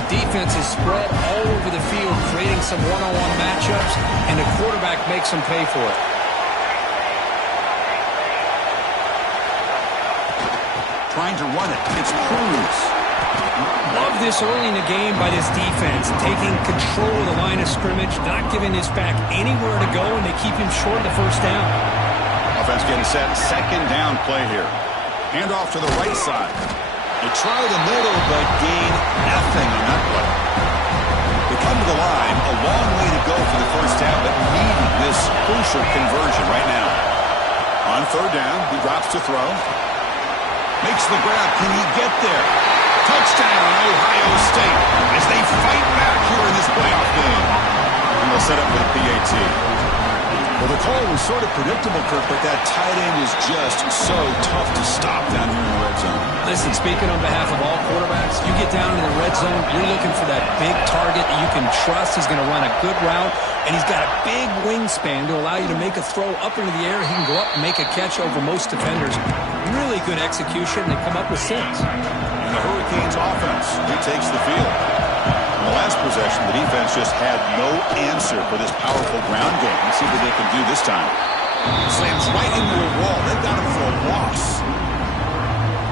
The defense is spread all over the field, creating some one-on-one matchups, and the quarterback makes them pay for it. Trying to run it. It's Cruz. Love this early in the game by this defense, taking control of the line of scrimmage, not giving this back anywhere to go, and they keep him short of the first down. Offense getting set. Second down play here. Hand off to the right side. They try the middle, but gain nothing on that play. They come to the line. A long way to go for the first down, but needing this crucial conversion right now. On third down, he drops to throw. Makes the grab. Can he get there? Touchdown, Ohio State, as they fight back here in this playoff game. And they'll set up with a PAT. Well, the call was sort of predictable, Kirk, but that tight end is just so tough to stop down here in the red zone. Listen, speaking on behalf of all quarterbacks, you get down in the red zone, you're looking for that big target that you can trust. He's going to run a good route, and he's got a big wingspan to allow you to make a throw up into the air. He can go up and make a catch over most defenders. Really good execution. They come up with 6. And the Hurricanes offense retakes the field. In the last possession, the defense just had no answer for this powerful ground game. Let's see what they can do this time. Slams right into a wall. They've got him for a loss.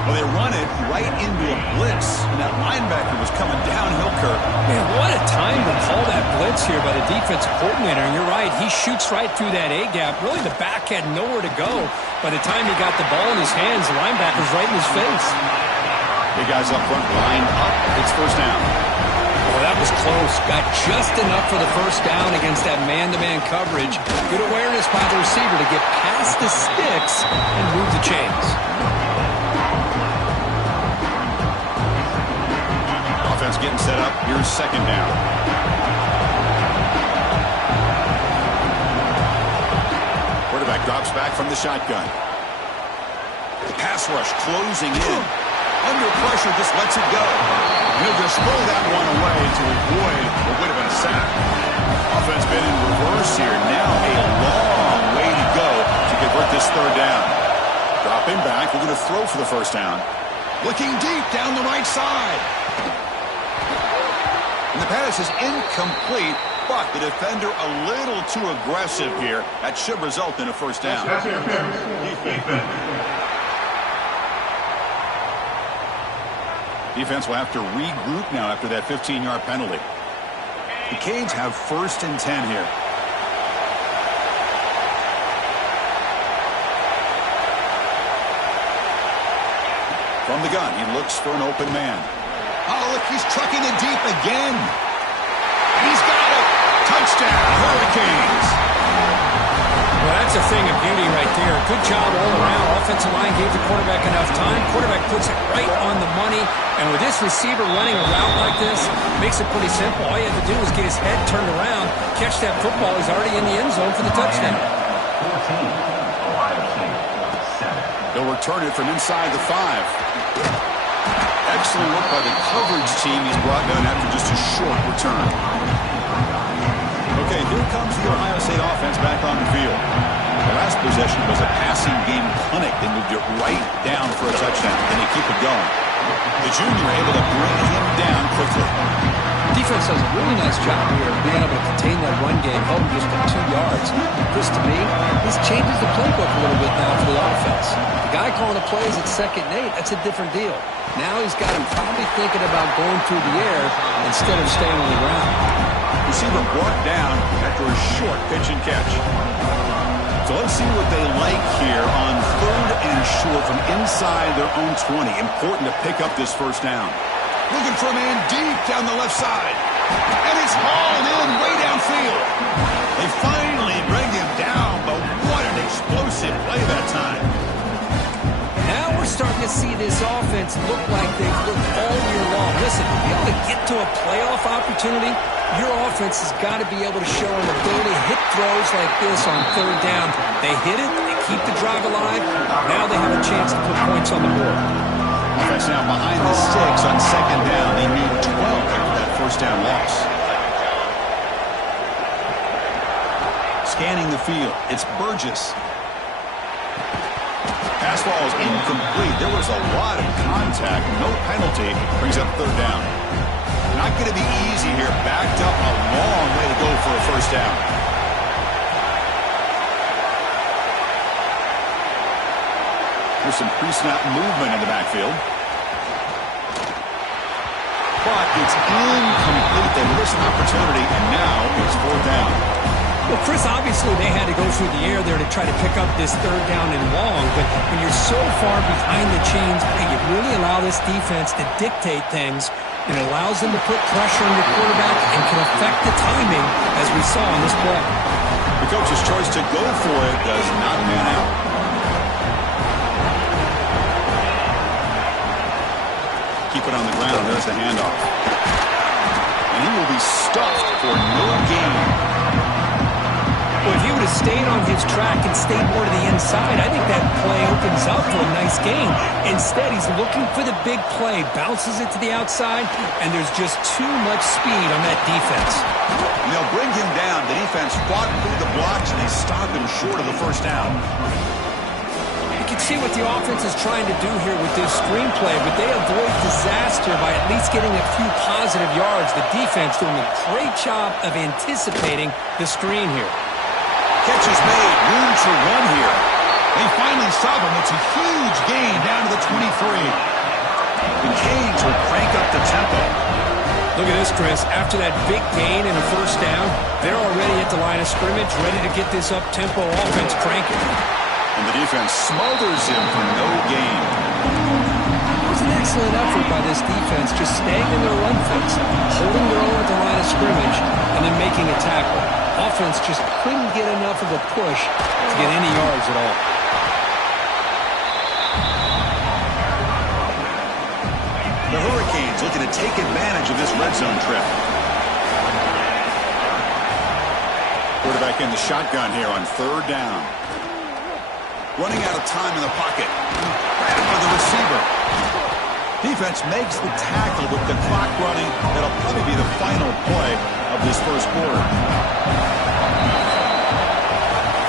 Well, they run it right into a blitz, and that linebacker was coming downhill, Kirk. Man, what a time to call that blitz here by the defensive coordinator. And you're right, he shoots right through that A-gap. Really, the back had nowhere to go. By the time he got the ball in his hands, the linebacker's right in his face. Big guys up front lined up. It's first down. Oh, that was close. Got just enough for the first down against that man-to-man coverage. Good awareness by the receiver to get past the sticks and move the chains. Offense getting set up. Here's second down. Quarterback drops back from the shotgun. Pass rush closing in. Under pressure, just lets it go. He'll just throw that one away to avoid what would have been a sack. Offense been in reverse here. Now a long way to go to convert this third down. Dropping back. We're going to throw for the first down. Looking deep down the right side. And the pass is incomplete, but the defender a little too aggressive here. That should result in a first down. That's defense. Defense will have to regroup now after that 15-yard penalty. The Canes have first and 10 here. From the gun, he looks for an open man. Oh, look, he's trucking it deep again. And he's got it. Touchdown, Hurricanes. Well, that's a thing of beauty right there. Good job all around. Offensive line gave the quarterback enough time. Quarterback puts it right on the money. And with this receiver running a route like this, makes it pretty simple. All you have to do is get his head turned around, catch that football. He's already in the end zone for the touchdown. 14, Ohio State, 7. They'll return it from inside the 5. Excellent work by the coverage team. He's brought down after just a short return. Okay, here comes the Ohio State offense back on the field. The last possession was a passing game clinic. They moved it right down for a touchdown. Then they keep it going. The junior able to bring him down quickly. Defense does a really nice job here of being able to contain that run game, held him just to 2 yards. Chris, to me, this changes the playbook a little bit now for the offense. The guy calling the plays at 2nd and 8, that's a different deal. Now he's got him probably thinking about going through the air instead of staying on the ground. Receiver brought down after a short pitch and catch. So let's see what they like here on 3rd and short from inside their own 20. Important to pick up this first down. Looking for a man deep down the left side. And it's hauled in way downfield. They finally bring him down, but what an explosive play that time. Now we're starting to see this offense look like they've looked all year long. Listen, to be able to get to a playoff opportunity, your offense has got to be able to show an ability to hit throws like this on 3rd down. They hit it, they keep the drive alive. Now they have a chance to put points on the board. Offense now behind the 6 on 2nd down. They need 12 after that first down loss. Scanning the field, it's Burgess. Pass ball is incomplete. There was a lot of contact. No penalty. Brings up 3rd down. Not going to be easy here. Backed up a long way to go for a first down. There's some pre-snap movement in the backfield. But it's incomplete. They miss an opportunity, and now it's 4th down. Well, Chris, obviously they had to go through the air there to try to pick up this 3rd down and long, but when you're so far behind the chains, you really allow this defense to dictate things, and it allows them to put pressure on your quarterback and can affect the timing, as we saw in this play. The coach's choice to go for it does not pan out. Keep it on the ground. There's the handoff. And he will be stuffed for no gain. Well, if he would have stayed on his track and stayed more to the inside, I think that play opens up for a nice game. Instead, he's looking for the big play, bounces it to the outside, and there's just too much speed on that defense. And they'll bring him down. The defense fought through the blocks, and they stop him short of the first down. You can see what the offense is trying to do here with this screenplay, but they avoid disaster by at least getting a few positive yards. The defense doing a great job of anticipating the screen here. Catch is made. Room to run here. They finally stop him. It's a huge gain down to the 23. The Canes will crank up the tempo. Look at this, Chris. After that big gain and a first down, they're already at the line of scrimmage, ready to get this up-tempo offense cranking. And the defense smothers him for no gain. It was an excellent effort by this defense, just staying in their run fits, holding their own at the line of scrimmage, and then making a tackle. Offense just couldn't get enough of a push to get any yards at all. The Hurricanes looking to take advantage of this red zone trip. Quarterback in the shotgun here on third down. Running out of time in the pocket. Back for the receiver. Defense makes the tackle with the clock running. That'll probably be the final play of this first quarter.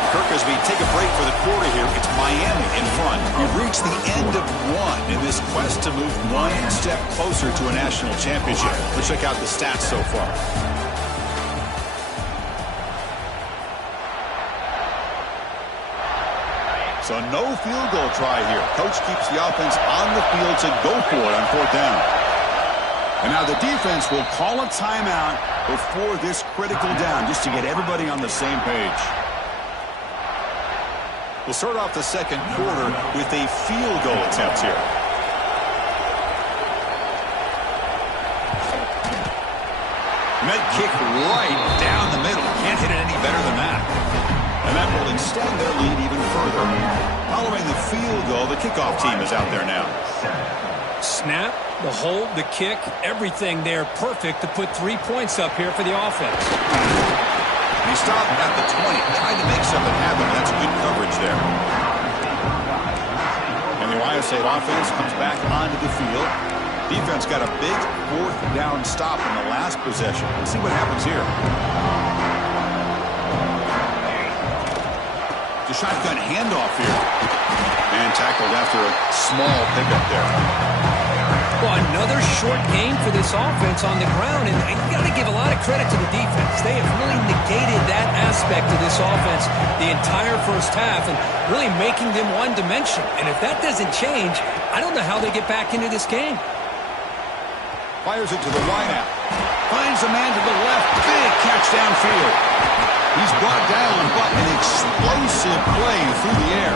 Kirk, as we take a break for the quarter here, it's Miami in front. We've reached the end of one in this quest to move one step closer to a national championship. Let's check out the stats so far. So no field goal try here. Coach keeps the offense on the field to go for it on fourth down. And now the defense will call a timeout before this critical down just to get everybody on the same page. We'll start off the second quarter with a field goal attempt here. Med kick right down the middle. Can't hit it any better than that. And that will extend their lead even further. Following the field goal, the kickoff team is out there now. Snap, the hold, the kick, everything there perfect to put 3 points up here for the offense. He stopped at the 20, trying to make something happen. That's good coverage there. And the Ohio State offense comes back onto the field. Defense got a big fourth down stop in the last possession. Let's see what happens here. The shotgun handoff here. And tackled after a small pickup there. Well, another short game for this offense on the ground, and you got to give a lot of credit to the defense. They have really negated that aspect of this offense the entire first half and really making them one-dimensional. And if that doesn't change, I don't know how they get back into this game. Fires it to the wideout. Finds a man to the left. Big catch downfield. He's brought down, but an explosive play through the air.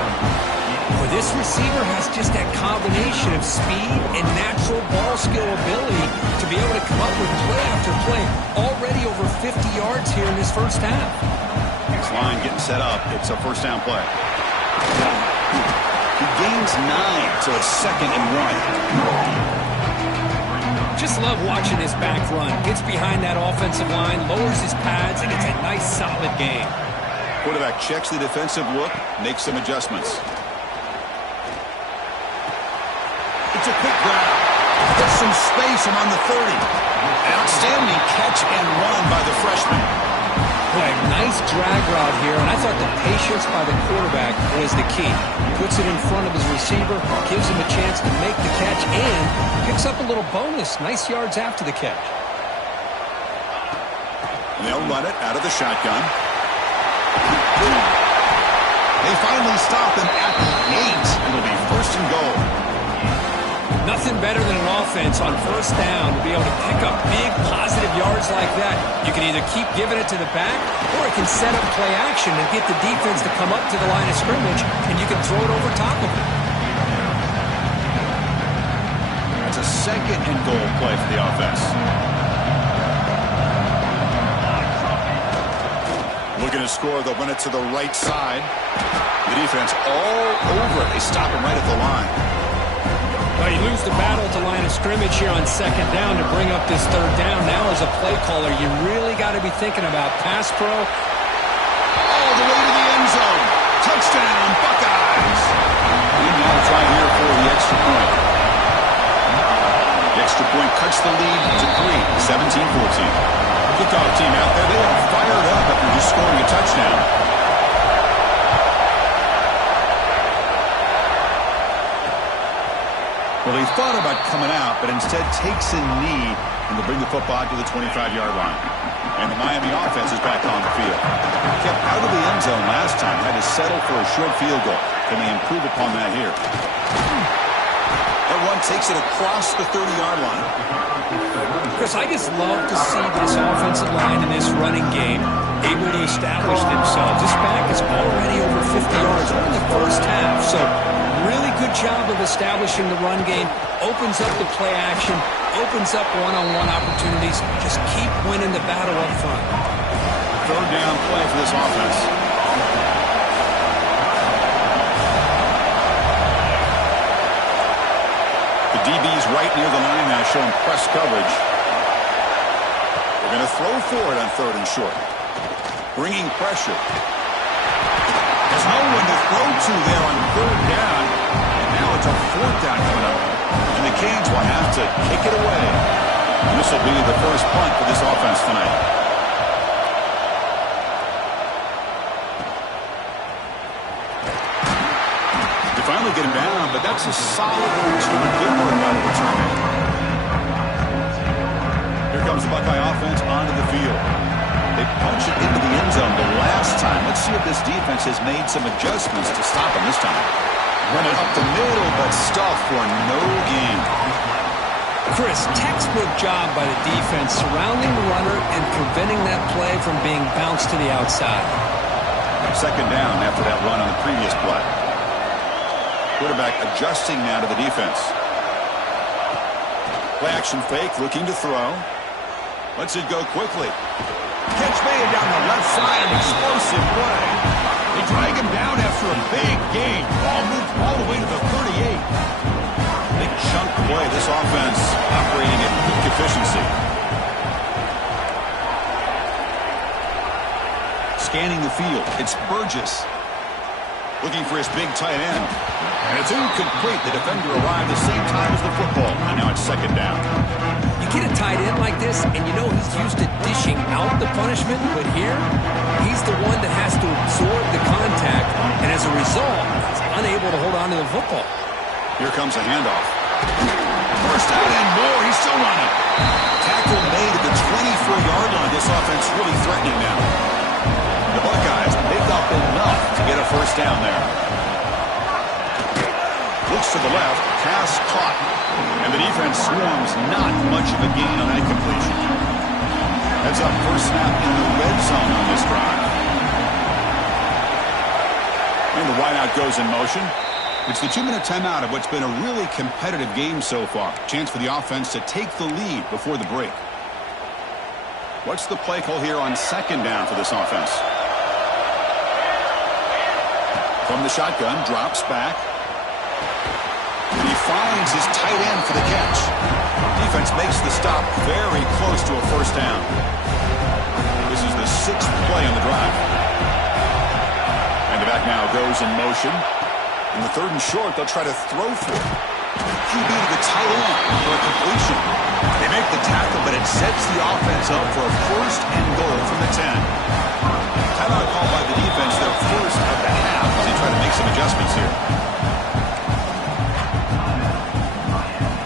Well, this receiver has just that combination of speed and natural ball skill ability to be able to come up with play after play. Already over 50 yards here in this first half. This line getting set up. It's a first down play. He gains 9, so it's 2nd and 1. Just love watching this back run. Gets behind that offensive line, lowers his pads, and it's a nice, solid game. Quarterback checks the defensive look, makes some adjustments. It's a quick grab. Gets some space around the 30. An outstanding catch and run by the freshman. Boy, nice drag route here, and I thought the patience by the quarterback was the key. Puts it in front of his receiver, gives him a chance to make the catch, and picks up a little bonus. Nice yards after the catch. And they'll run it out of the shotgun. They finally stop him at the 8. It'll be 1st and goal. Nothing better than an offense on first down to be able to pick up big positive yards like that. You can either keep giving it to the back, or it can set up play action and get the defense to come up to the line of scrimmage, and you can throw it over top of it. That's a 2nd and goal play for the offense. Looking to score, they'll run it to the right side. The defense all over it. They stop him right at the line. Well, you lose the battle at the line of scrimmage here on 2nd down to bring up this 3rd down. Now as a play caller, you really got to be thinking about pass pro. Oh, the way to the end zone. Touchdown, Buckeyes. And now to try here for the extra point. The extra point cuts the lead to 3, 17-14. Kickoff team out there, they are fired up after just scoring a touchdown. Well, he thought about coming out, but instead takes a knee and will bring the football to the 25-yard line. And the Miami offense is back on the field. Kept out of the end zone last time, had to settle for a short field goal. Can they improve upon that here? That run takes it across the 30-yard line. Chris, I just love to see this offensive line in this running game able to establish themselves. This back is already over 50 yards in the first half, so really good job of establishing the run game. Opens up the play action, opens up one-on-one opportunities. Just keep winning the battle up front. Third down play for this offense. The DB's right near the line now, showing press coverage. They're going to throw for it on third and short. Bringing pressure. There's no one to throw to there on third down. And now it's a fourth down coming up. And the Canes will have to kick it away. And this will be the first punt for this offense tonight. They finally get him down, but that's a solid return. Good work by the return man. Here comes the Buckeye offense onto the field. They punch it into the end zone the last time. Let's see if this defense has made some adjustments to stop him this time. Run it up the middle, but stuffed for no gain. Chris, textbook job by the defense surrounding the runner and preventing that play from being bounced to the outside. Second down after that run on the previous play. Quarterback adjusting now to the defense. Play action fake, looking to throw. Lets it go quickly. Catch made down the left side, an explosive play. They drag him down after a big gain. Ball moved all the way to the 38. Big chunk play. This offense operating at peak efficiency. Scanning the field. It's Burgess. Looking for his big tight end. And it's incomplete. The defender arrived the same time as the football. And now it's second down. You get a tight end like this, and you know he's used to dishing out the punishment, but here, he's the one that has to absorb the contact, and as a result, he's unable to hold on to the football. Here comes a handoff. First out and more. He's still running. Tackle made at the 24-yard line. This offense really threatening now. The Buckeyes make up enough to get a first down there. Looks to the left. Pass caught. And the defense swarms, not much of a gain on that completion. Heads up, first snap in the red zone on this drive. And the wideout goes in motion. It's the 2-minute timeout of what's been a really competitive game so far. Chance for the offense to take the lead before the break. What's the play call here on second down for this offense? From the shotgun, drops back. And he finds his tight end for the catch. Defense makes the stop very close to a first down. This is the 6th play on the drive. And the back now goes in motion. In the third and short, they'll try to throw for it. QB to the tight end for a completion. They make the tackle, but it sets the offense up for a first and goal from the 10. Timeout called by the defense, their first of the half, as they try to make some adjustments here.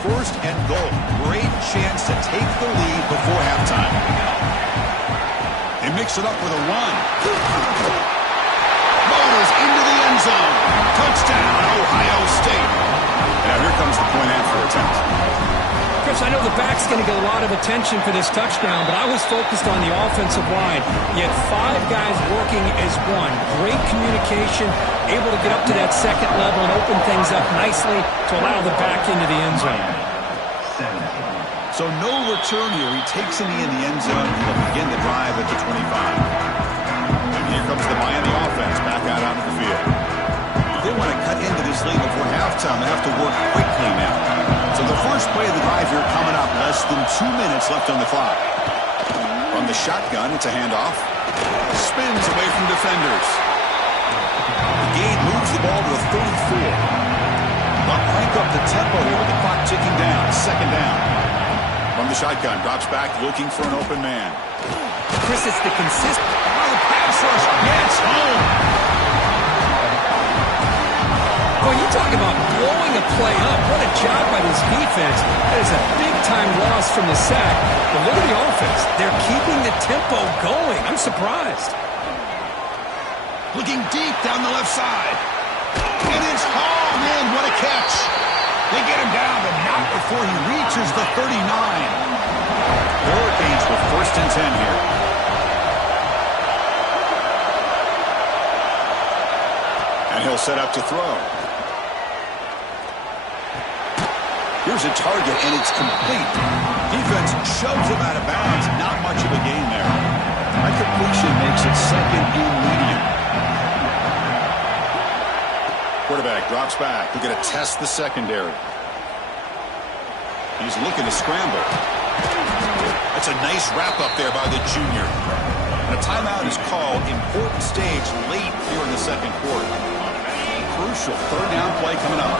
First and goal. Great chance to take the lead before halftime. They mix it up with a run. Motors into the end zone. Touchdown, Ohio State. Now here comes the point after attempt. Chris, I know the back's going to get a lot of attention for this touchdown, but I was focused on the offensive line. You had 5 guys working as one. Great communication, able to get up to that second level and open things up nicely to allow the back into the end zone. So no return here. He takes a knee in the end zone and will begin the drive at the 25. And here comes the Miami offense back out onto the field. If they want to cut into this lead before halftime, they have to work quickly now. So the first play of the drive here coming up, less than 2 minutes left on the clock. From the shotgun, it's a handoff. Spins away from defenders. The gain moves the ball to the 34. They'll crank up the tempo here with the clock ticking down. Second down. From the shotgun, drops back looking for an open man. Chris, it's the consistent. Oh, the pass rush gets home. Well, you talk about blowing a play up. What a job by this defense. That is a big-time loss from the sack. But look at the offense. They're keeping the tempo going. I'm surprised. Looking deep down the left side. And it's hauled in. What a catch. They get him down, but not before he reaches the 39. The Hurricanes with 1st and 10 here. And he'll set up to throw. Here's a target, and it's complete. Defense shoves him out of bounds. Not much of a gain there. That completion makes it 2nd and medium. Quarterback drops back. We're going to test the secondary. He's looking to scramble. That's a nice wrap-up there by the junior. And a timeout is called. Important stage late here in the 2nd quarter. Crucial 3rd down play coming up.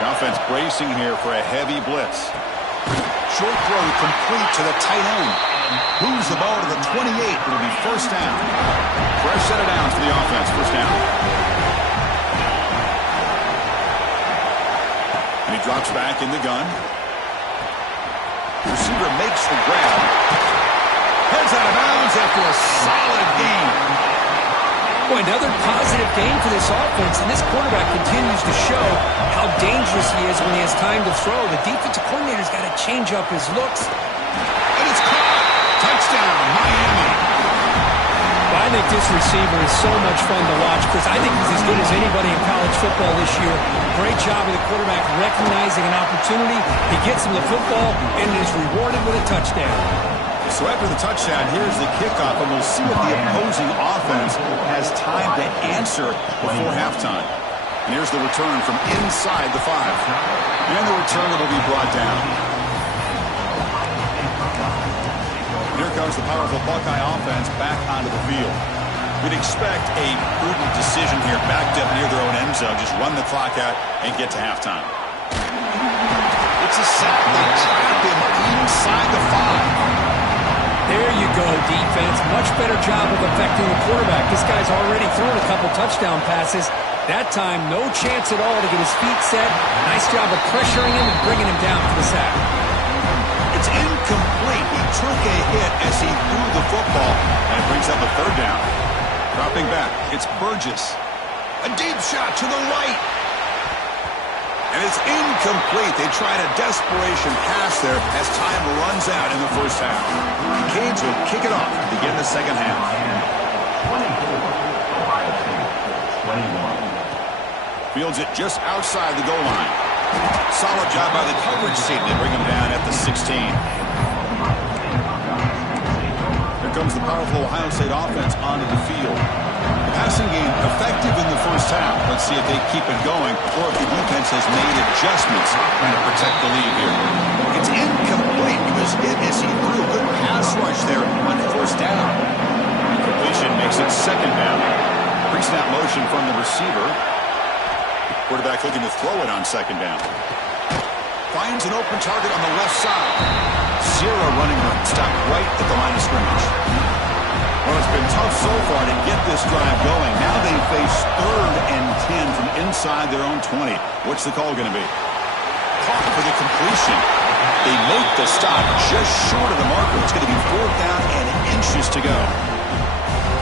The offense bracing here for a heavy blitz. Short throw complete to the tight end. Moves the ball to the 28. It'll be 1st down. Fresh set of downs for the offense. 1st down. And he drops back in the gun. Receiver makes the grab. Heads out of bounds after a solid gain. Boy, another positive gain for this offense, and this quarterback continues to show how dangerous he is when he has time to throw. The defensive coordinator's got to change up his looks. And it's caught. Touchdown, Miami. Well, I think this receiver is so much fun to watch because I think he's as good as anybody in college football this year. Great job of the quarterback recognizing an opportunity. He gets him the football and is rewarded with a touchdown. So after the touchdown, here's the kickoff, and we'll see if the opposing offense has time to answer before halftime. And here's the return from inside the 5. And the returner will be brought down. Here comes the powerful Buckeye offense back onto the field. We'd expect a prudent decision here, backed up near their own end zone. Just run the clock out and get to halftime. It's a sack. They trap him inside the 5. There you go, defense. Much better job of affecting the quarterback. This guy's already thrown a couple touchdown passes. That time, no chance at all to get his feet set. Nice job of pressuring him and bringing him down for the sack. It's incomplete. He took a hit as he threw the football, and it brings up a 3rd down. Dropping back, it's Burgess. A deep shot to the right. And it's incomplete. They tried a desperation pass there as time runs out in the 1st half. The Canes will kick it off to begin the 2nd half. 24, Ohio State, 21. Fields it just outside the goal line. Solid job by the coverage team. They bring him down at the 16. Here comes the powerful Ohio State offense onto the field. The passing game effective in the 1st half. Let's see if they keep it going or if the defense has made adjustments trying to protect the lead here. It's incomplete. He was hit as he threw. Good pass rush there on 1st down. Completion makes it 2nd down. Pre-snap motion from the receiver. Quarterback looking to throw it on 2nd down. Finds an open target on the left side. Sierra running her stop right at the line of scrimmage. Well, it's been tough so far to get this drive going. Now they face 3rd and 10 from inside their own 20. What's the call going to be? Caught for the completion. They make the stop just short of the marker. It's going to be 4th down and inches to go.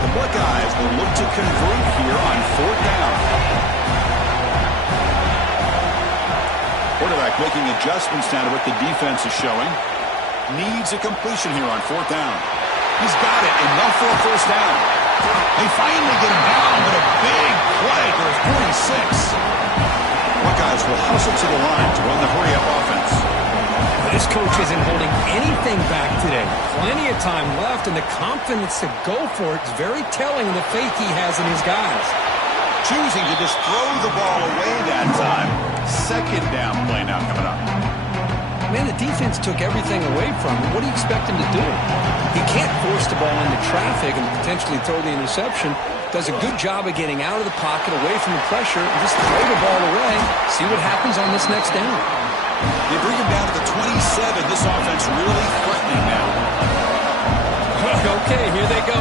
The Buckeyes will look to convert here on 4th down. Quarterback making adjustments now to what the defense is showing. Needs a completion here on 4th down. He's got it, enough for a 1st down. They finally get him down, but a big play for his 46. Buckeyes will hustle to the line to run the hurry-up offense. This coach isn't holding anything back today. Plenty of time left, and the confidence to go for it is very telling of the faith he has in his guys. Choosing to just throw the ball away that time. 2nd down play now coming up. man, the defense took everything away from him. What do you expect him to do? He can't force the ball into traffic and potentially throw the interception. Does a good job of getting out of the pocket, away from the pressure, and just throw the ball away. See what happens on this next down. They bring him down to the 27. This offense really threatening now. Okay, here they go.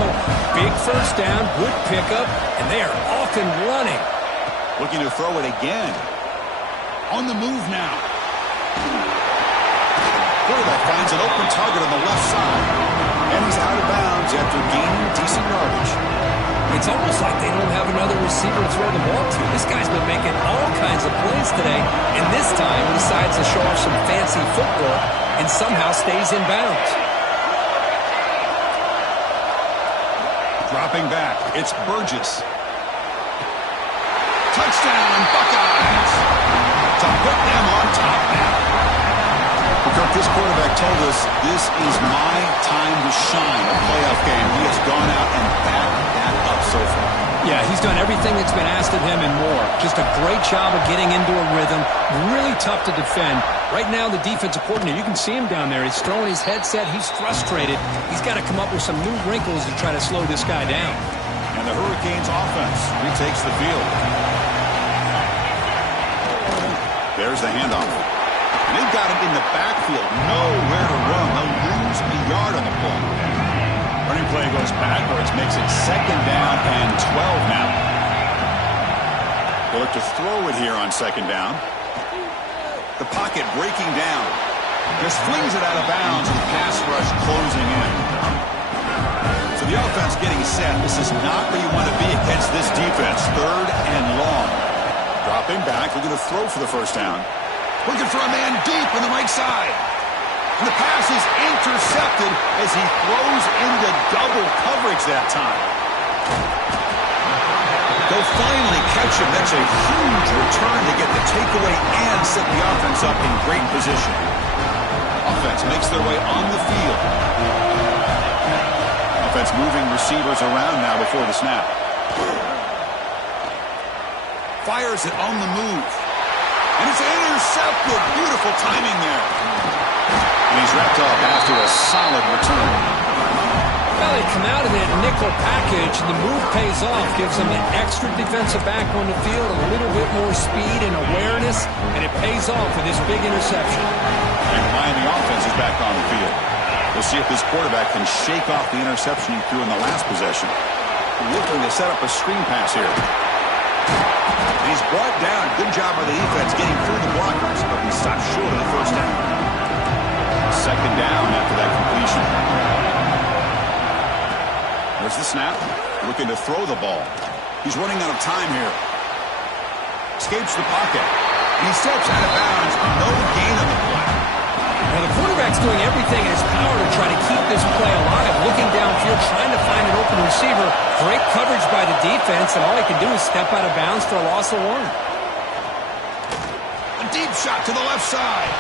Big first down, good pickup, and they are off and running. Looking to throw it again. On the move now. Quarterback finds an open target on the left side. And he's out of bounds after gaining decent yardage. It's almost like they don't have another receiver to throw the ball to. This guy's been making all kinds of plays today, and this time he decides to show off some fancy footwork and somehow stays in bounds. Dropping back, it's Burgess. Touchdown, Buckeyes! To put them on top now. Kirk, this quarterback told us this is my time to shine, a playoff game. He has gone out and backed that up so far. Yeah, he's done everything that's been asked of him and more. Just a great job of getting into a rhythm. Really tough to defend. Right now, the defensive coordinator, you can see him down there. He's throwing his headset. He's frustrated. He's got to come up with some new wrinkles to try to slow this guy down. And the Hurricanes offense retakes the field. There's the handoff. And they've got him in the backfield. Nowhere to run. They'll lose a yard on the play. Running play goes backwards. Makes it second down and 12 now. They'll look to throw it here on second down. The pocket breaking down. Just flings it out of bounds with the pass rush closing in. So the offense getting set. This is not where you want to be against this defense. Third and long. Dropping back. Looking to throw for the first down. Looking for a man deep on the right side. And the pass is intercepted as he throws into double coverage that time. They'll finally catch him. That's a huge return to get the takeaway and set the offense up in great position. Offense makes their way on the field. Offense moving receivers around now before the snap. Fires it on the move. And it's intercepted. Beautiful timing there. And he's wrapped up after a solid return. Well, they come out of that nickel package, and the move pays off, gives them an extra defensive back on the field, a little bit more speed and awareness, and it pays off with this big interception. And Miami offense is back on the field. We'll see if this quarterback can shake off the interception he threw in the last possession. Looking to set up a screen pass here. And he's brought down. Good job by the defense getting through the blockers, but he stopped short of the first down. Second down after that completion. There's the snap. Looking to throw the ball. He's running out of time here. Escapes the pocket. And he steps out of bounds. No gain on the play. Now, the quarterback's doing everything in his power to try to keep this play alive. Looking downfield, trying to find an open receiver. Great coverage by the defense, and all he can do is step out of bounds for a loss of one. A deep shot to the left side.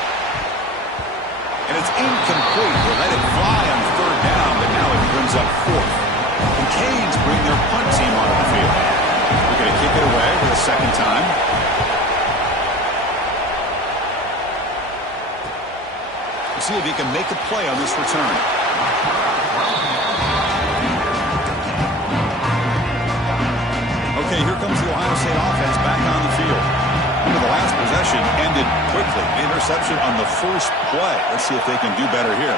And it's incomplete. They let it fly on third down, but now it brings up fourth. The Canes bring their punt team onto the field. They're going to kick it away for the second time. We'll see if he can make a play on this return. Okay, here comes the Ohio State offense back on the field. The last possession ended quickly. Interception on the first play. Let's see if they can do better here.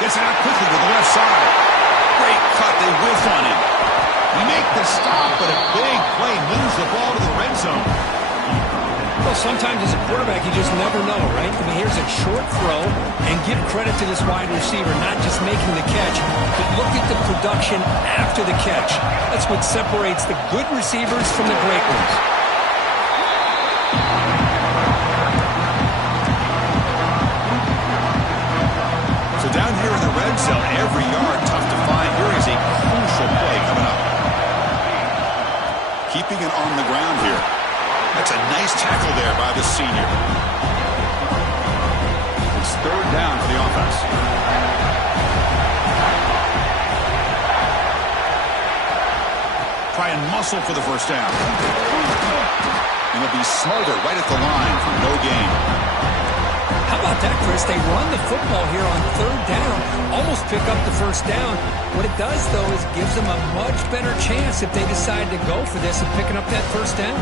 Gets it out quickly to the left side. Great cut. They whiff on him. They make the stop, but a big play moves the ball to the red zone. Well, sometimes as a quarterback, you just never know, right? I mean, here's a short throw, and give credit to this wide receiver, not just making the catch, but look at the production after the catch. That's what separates the good receivers from the great ones. So down here in the red zone, every yard tough to find. Here is a crucial play coming up. Keeping it on the ground here. That's a nice tackle there by the senior. It's third down for the offense. Try and muscle for the first down. And they'll be smarter right at the line for no gain. How about that, Chris? They run the football here on third down, almost pick up the first down. What it does, though, is gives them a much better chance if they decide to go for this of picking up that first down.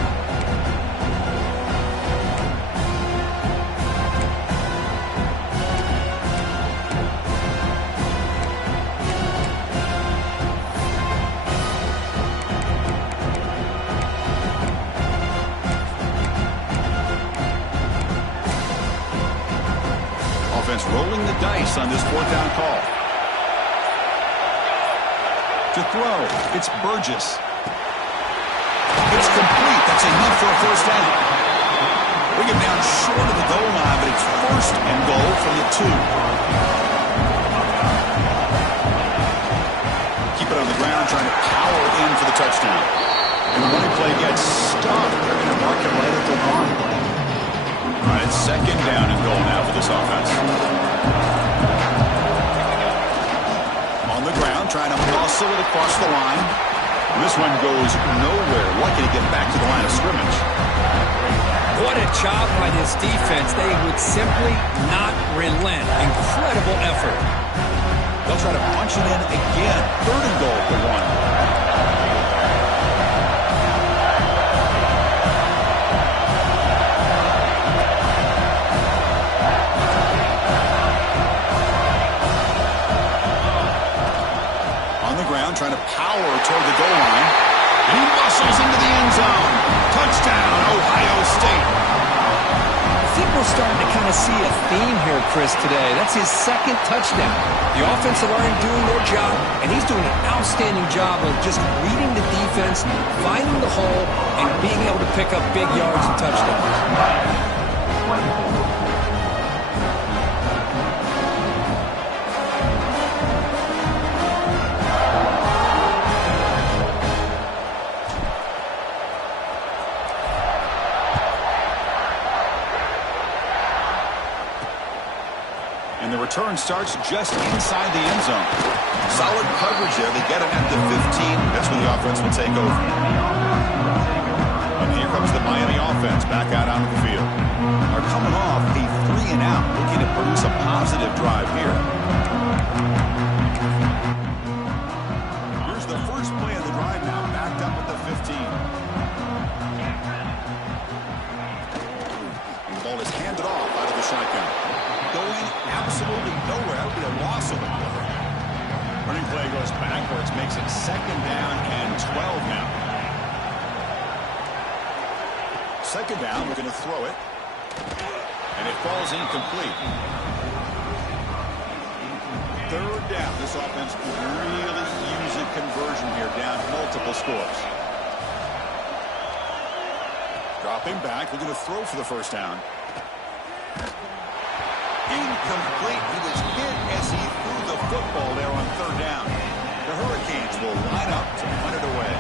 Rolling the dice on this fourth down call. To throw, it's Burgess. It's complete. That's enough for a first down. Bring him down short of the goal line, but it's first and goal from the 2. Keep it on the ground, trying to power in for the touchdown. And the running play gets stopped. They're going to mark it right at the line. All right, it's second down and goal now for this offense. On the ground, trying to muscle it across the line. This one goes nowhere. Lucky to get back to the line of scrimmage. What a job by this defense. They would simply not relent. Incredible effort. They'll try to punch it in again. Third and goal for 1. Trying to power toward the goal line. And he muscles into the end zone. Touchdown, Ohio State. I think we're starting to kind of see a theme here, Chris, today. That's his second touchdown. The offensive line doing their job, and he's doing an outstanding job of just reading the defense, finding the hole, and being able to pick up big yards and touchdowns. And the return starts just inside the end zone. Solid coverage there. They get him at the 15. That's when the offense will take over. And here comes the Miami offense back out onto the field. Are coming off a 3-and-out, looking to produce a positive drive here. Here's the first play of the drive now, backed up at the 15. And the ball is handed off out of the shotgun. Going absolutely nowhere. That would be a loss of the play. Running play goes backwards, makes it second down and 12 now. Second down, we're going to throw it. And it falls incomplete. Third down. This offense could really use a conversion here, down multiple scores. Dropping back. We're going to throw for the first down. Incomplete. He was hit as he threw the football there on third down. The Hurricanes will line up to punt it away.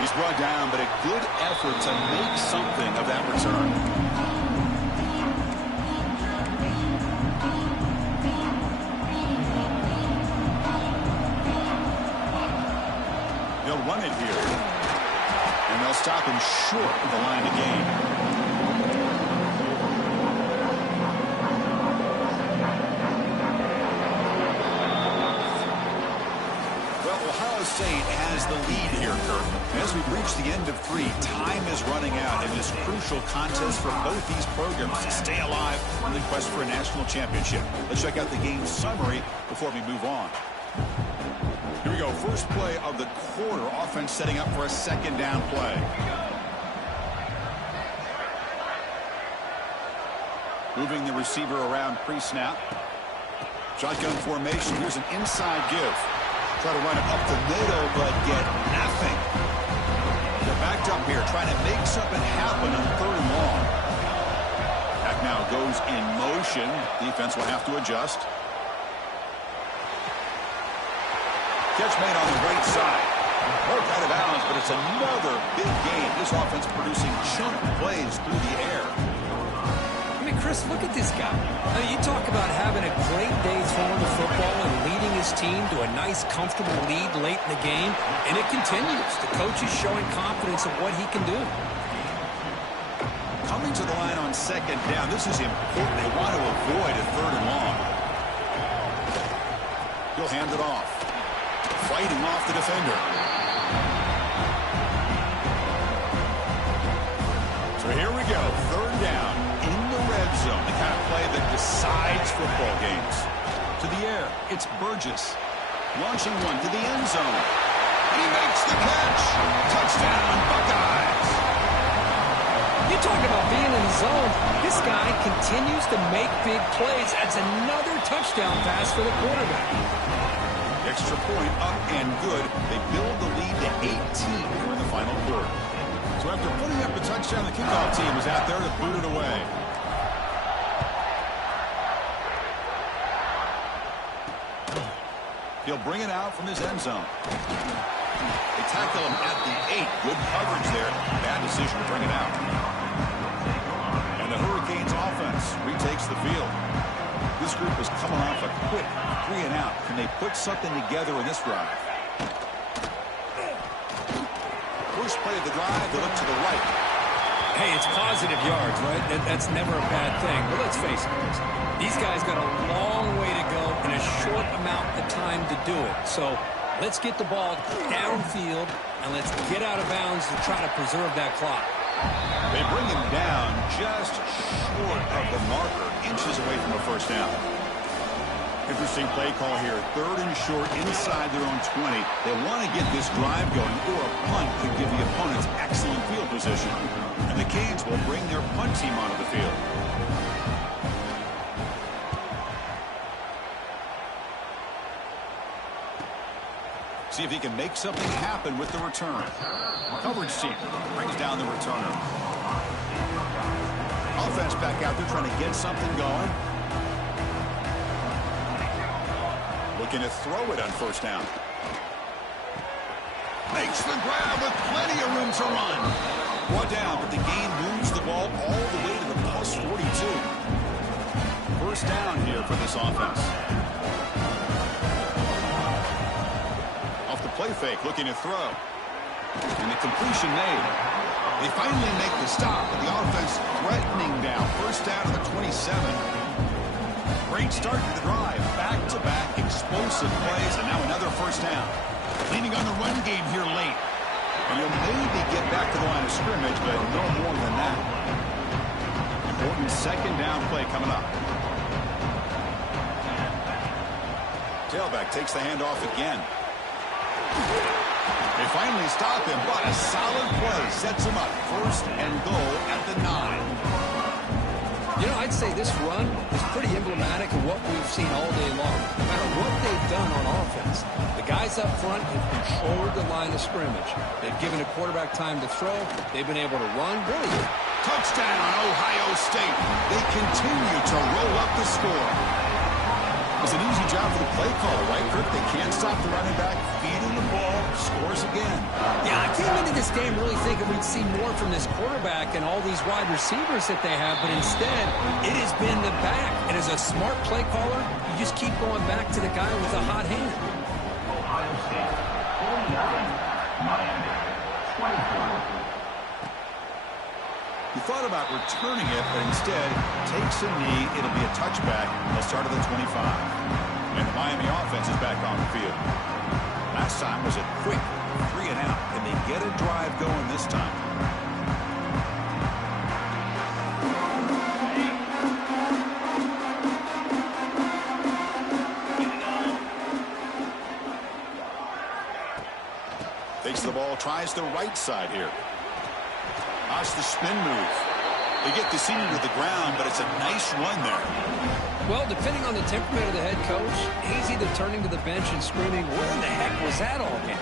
He's brought down, but a good effort to make something of that return. Run it here. And they'll stop him short of the line of gain. Well, Ohio State has the lead here, Kirk. As we've reached the end of 3, time is running out in this crucial contest for both these programs to stay alive in the quest for a national championship. Let's check out the game summary before we move on. Here we go. First play of the quarter. Offense setting up for a second down play. Moving the receiver around pre-snap. Shotgun formation. Here's an inside give. Try to run it up the middle, but get nothing. They're backed up here, trying to make something happen on third and long. That now goes in motion. Defense will have to adjust. Catch made on the right side. Broke out of bounds, but it's another big game. This offense producing chunk plays through the air. I mean, Chris, look at this guy. I mean, you talk about having a great day throwing the football and leading his team to a nice, comfortable lead late in the game, and it continues. The coach is showing confidence of what he can do. Coming to the line on second down, this is important. They want to avoid a third and long. He'll hand it off. Fighting off the defender. So here we go. Third down in the red zone. The kind of play that decides football games. To the air, it's Burgess. Launching one to the end zone. He makes the catch. Touchdown, Buckeyes. You talk about being in the zone. This guy continues to make big plays. That's another touchdown pass for the quarterback. Extra point up and good. They build the lead to 18 here in the final quarter. So after putting up a touchdown, the kickoff team was out there to boot it away. He'll bring it out from his end zone. They tackle him at the 8. Good coverage there. Bad decision to bring it out. And the Hurricanes offense retakes the field. This group is coming off a quick 3 and out. Can they put something together in this drive? First play of the drive, they look to the right. Hey, it's positive yards, right? That's never a bad thing. But let's face it, these guys got a long way to go in a short amount of time to do it. So let's get the ball downfield, and let's get out of bounds to try to preserve that clock. They bring him down just short of the marker, inches away from a first down. Interesting play call here. Third and short inside their own 20. They want to get this drive going, or a punt could give the opponents excellent field position. And the Canes will bring their punt team onto the field. See if he can make something happen with the return. Coverage team brings down the returner. Offense back out there trying to get something going. Looking to throw it on first down. Makes the grab with plenty of room to run. Brought down, but the game moves the ball all the way to the plus 42. First down here for this offense. Off the play fake, looking to throw. And the completion made. They finally make the stop, but the offense threatening down. First down to the 27. Great start to the drive. Back-to-back explosive plays, and now another first down. Leaning on the run game here late. And he'll maybe get back to the line of scrimmage, but no more than that. Important second down play coming up. Tailback takes the handoff again. They finally stop him, but a solid play sets him up. First and goal at the 9. You know, I'd say this run is pretty emblematic of what we've seen all day long. No matter what they've done on offense, the guys up front have controlled the line of scrimmage. They've given a quarterback time to throw. They've been able to run. Really, touchdown, Ohio State. They continue to roll up the score. It's an easy job for the play caller, right, Kirk? They can't stop the running back, feeding the ball, scores again. Yeah, I came into this game really thinking we'd see more from this quarterback and all these wide receivers that they have, but instead, it has been the back. And as a smart play caller, you just keep going back to the guy with the hot hand. Ohio State, 49, Miami, 24. You thought about returning it, but instead takes a knee. It'll be a touchback. They'll start at the 25. And the Miami offense is back on the field. Last time was a quick 3 and out. Can they get a drive going this time? Takes the ball, tries the right side here. Watch the spin move. They get the senior to the ground, but it's a nice run there. Well, depending on the temperament of the head coach, he's either turning to the bench and screaming, where the heck was that all game?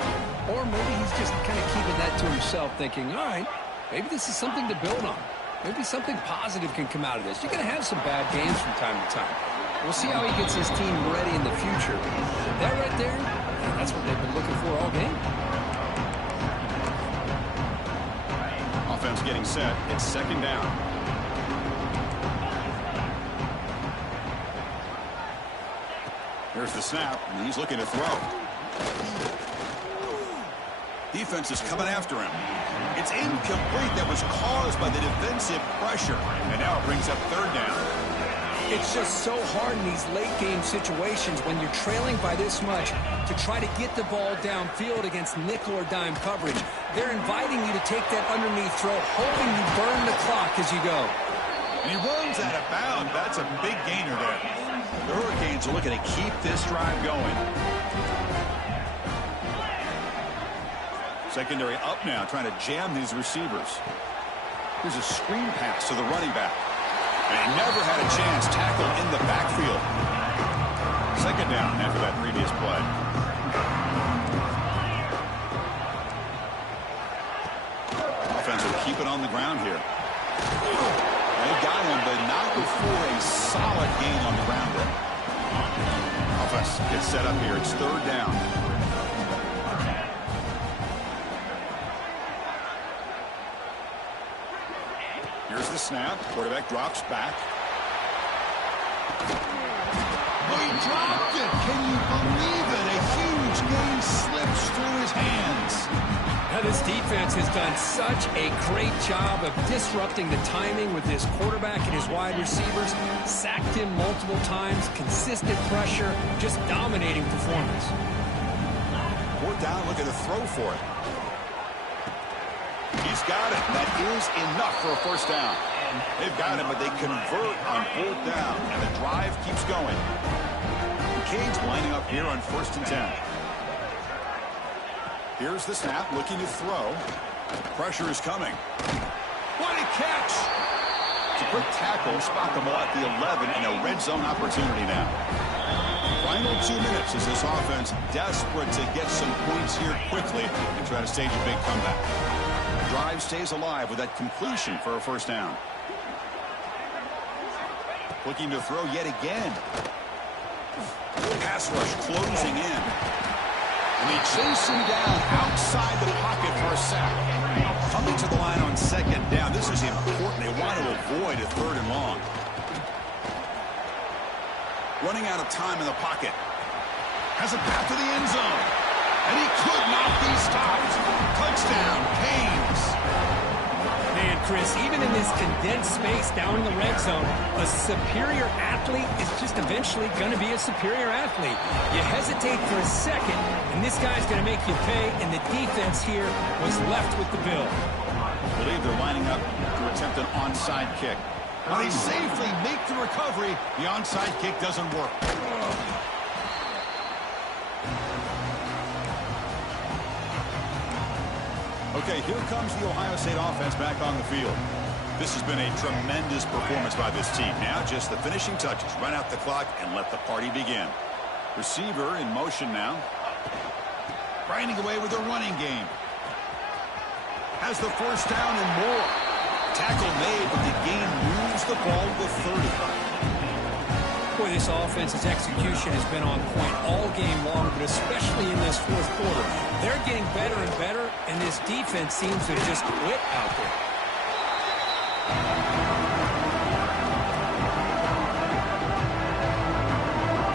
Or maybe he's just kind of keeping that to himself, thinking, all right, maybe this is something to build on. Maybe something positive can come out of this. You're going to have some bad games from time to time. We'll see how he gets his team ready in the future. That right there, that's what they've been looking for all game. offense getting set. It's second down. Here's the snap, and he's looking to throw. Defense is coming after him. It's incomplete. That was caused by the defensive pressure. And now it brings up third down. It's just so hard in these late-game situations when you're trailing by this much to try to get the ball downfield against nickel or dime coverage. They're inviting you to take that underneath throw, hoping you burn the clock as you go. And he runs out of bounds. That's a big gainer there. The Hurricanes are looking to keep this drive going. Secondary up now, trying to jam these receivers. Here's a screen pass to the running back. And he never had a chance. Tackle in the backfield. Second down after that previous play. Offense will keep it on the ground here. They got him, but not before a solid gain on the ground there. Offense gets set up here. It's third down. Here's the snap. Quarterback drops back. Oh, he dropped it. Can you believe it? A huge gain slips through his hands. Now, this defense has done such a great job of disrupting the timing with his quarterback and his wide receivers. Sacked him multiple times. Consistent pressure. Just dominating performance. Fourth down, looking to throw for it. He's got it. That is enough for a first down. They've got it, but they convert on fourth down, and the drive keeps going. Cade's lining up here on 1st and 10. Here's the snap, looking to throw. Pressure is coming. What a catch! It's a quick tackle, spot the ball at the 11, and a red zone opportunity now. Final 2 minutes as this offense desperate to get some points here quickly and try to stage a big comeback. Drive stays alive with that completion for a first down. Looking to throw yet again. Pass rush closing in. And they chase him down outside the pocket for a sack. Coming to the line on second down. This is important. They want to avoid a third and long. Running out of time in the pocket. Has a path to the end zone. And he could not be stopped. Touchdown, Canes. Man, Chris, even in this condensed space down in the red zone, a superior athlete is just eventually going to be a superior athlete. You hesitate for a second, and this guy's going to make you pay, and the defense here was left with the bill. I believe they're lining up to attempt an onside kick. When they safely make the recovery, the onside kick doesn't work. Okay, here comes the Ohio State offense back on the field. This has been a tremendous performance by this team. Now just the finishing touches. Run out the clock and let the party begin. Receiver in motion now. Grinding away with their running game. Has the first down and more. Tackle made, but the game moves the ball to 30. Boy, this offense's execution has been on point all game long, but especially in this fourth quarter. They're getting better and better, and this defense seems to have just quit out there.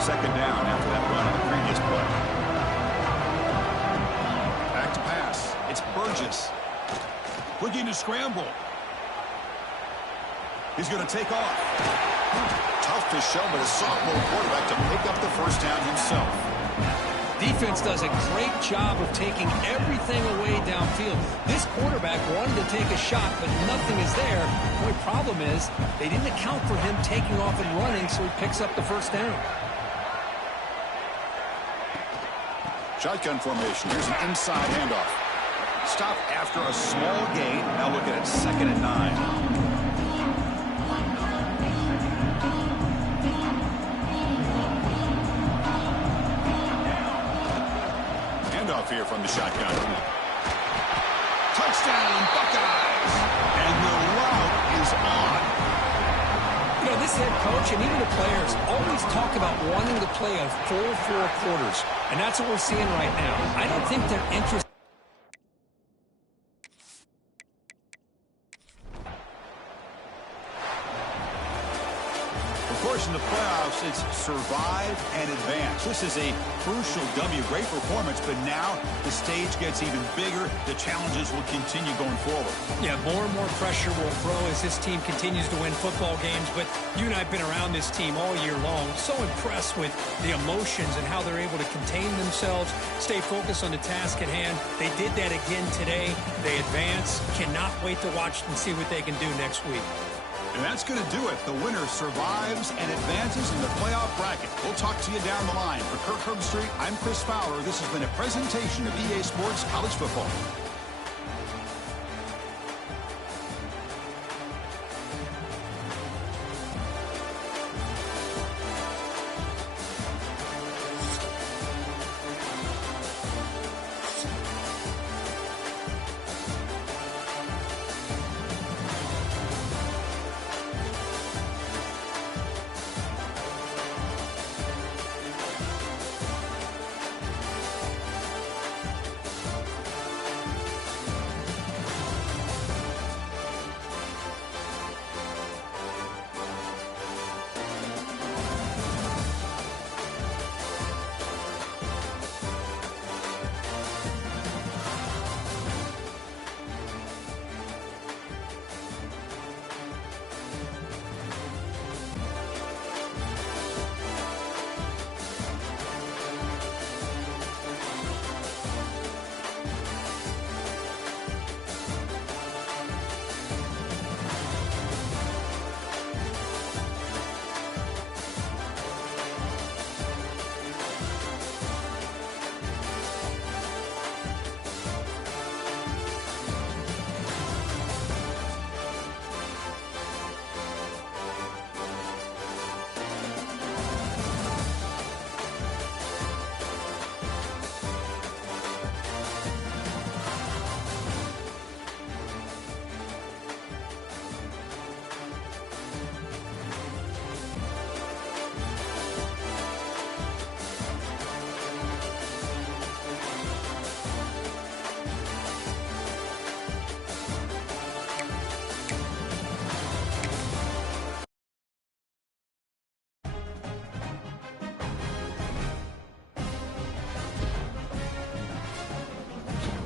Second down after that run on the previous play. Back to pass. It's Burgess. Looking to scramble. He's going to take off. Tough to show, but a sophomore quarterback to pick up the first down himself. Defense does a great job of taking everything away downfield. This quarterback wanted to take a shot, but nothing is there. The only problem is they didn't account for him taking off and running, so he picks up the first down. Shotgun formation. Here's an inside handoff. Stop after a small gain. Now looking at 2nd and 9. Here from the shotgun. Touchdown, Buckeyes! And the route is on. You know, this head coach and even the players always talk about wanting to play a full 4 quarters, and that's what we're seeing right now. I don't think they're interested. playoffs, it's survive and advance. This is a crucial W. Great performance, but now the stage gets even bigger. The challenges will continue going forward. Yeah, more and more pressure will grow as this team continues to win football games, but you and I have been around this team all year long. So impressed with the emotions and how they're able to contain themselves, stay focused on the task at hand. They did that again today. They advance. Cannot wait to watch and see what they can do next week. And that's going to do it. The winner survives and advances in the playoff bracket. We'll talk to you down the line. For Kirk Herbstreit, I'm Chris Fowler. This has been a presentation of EA Sports College Football.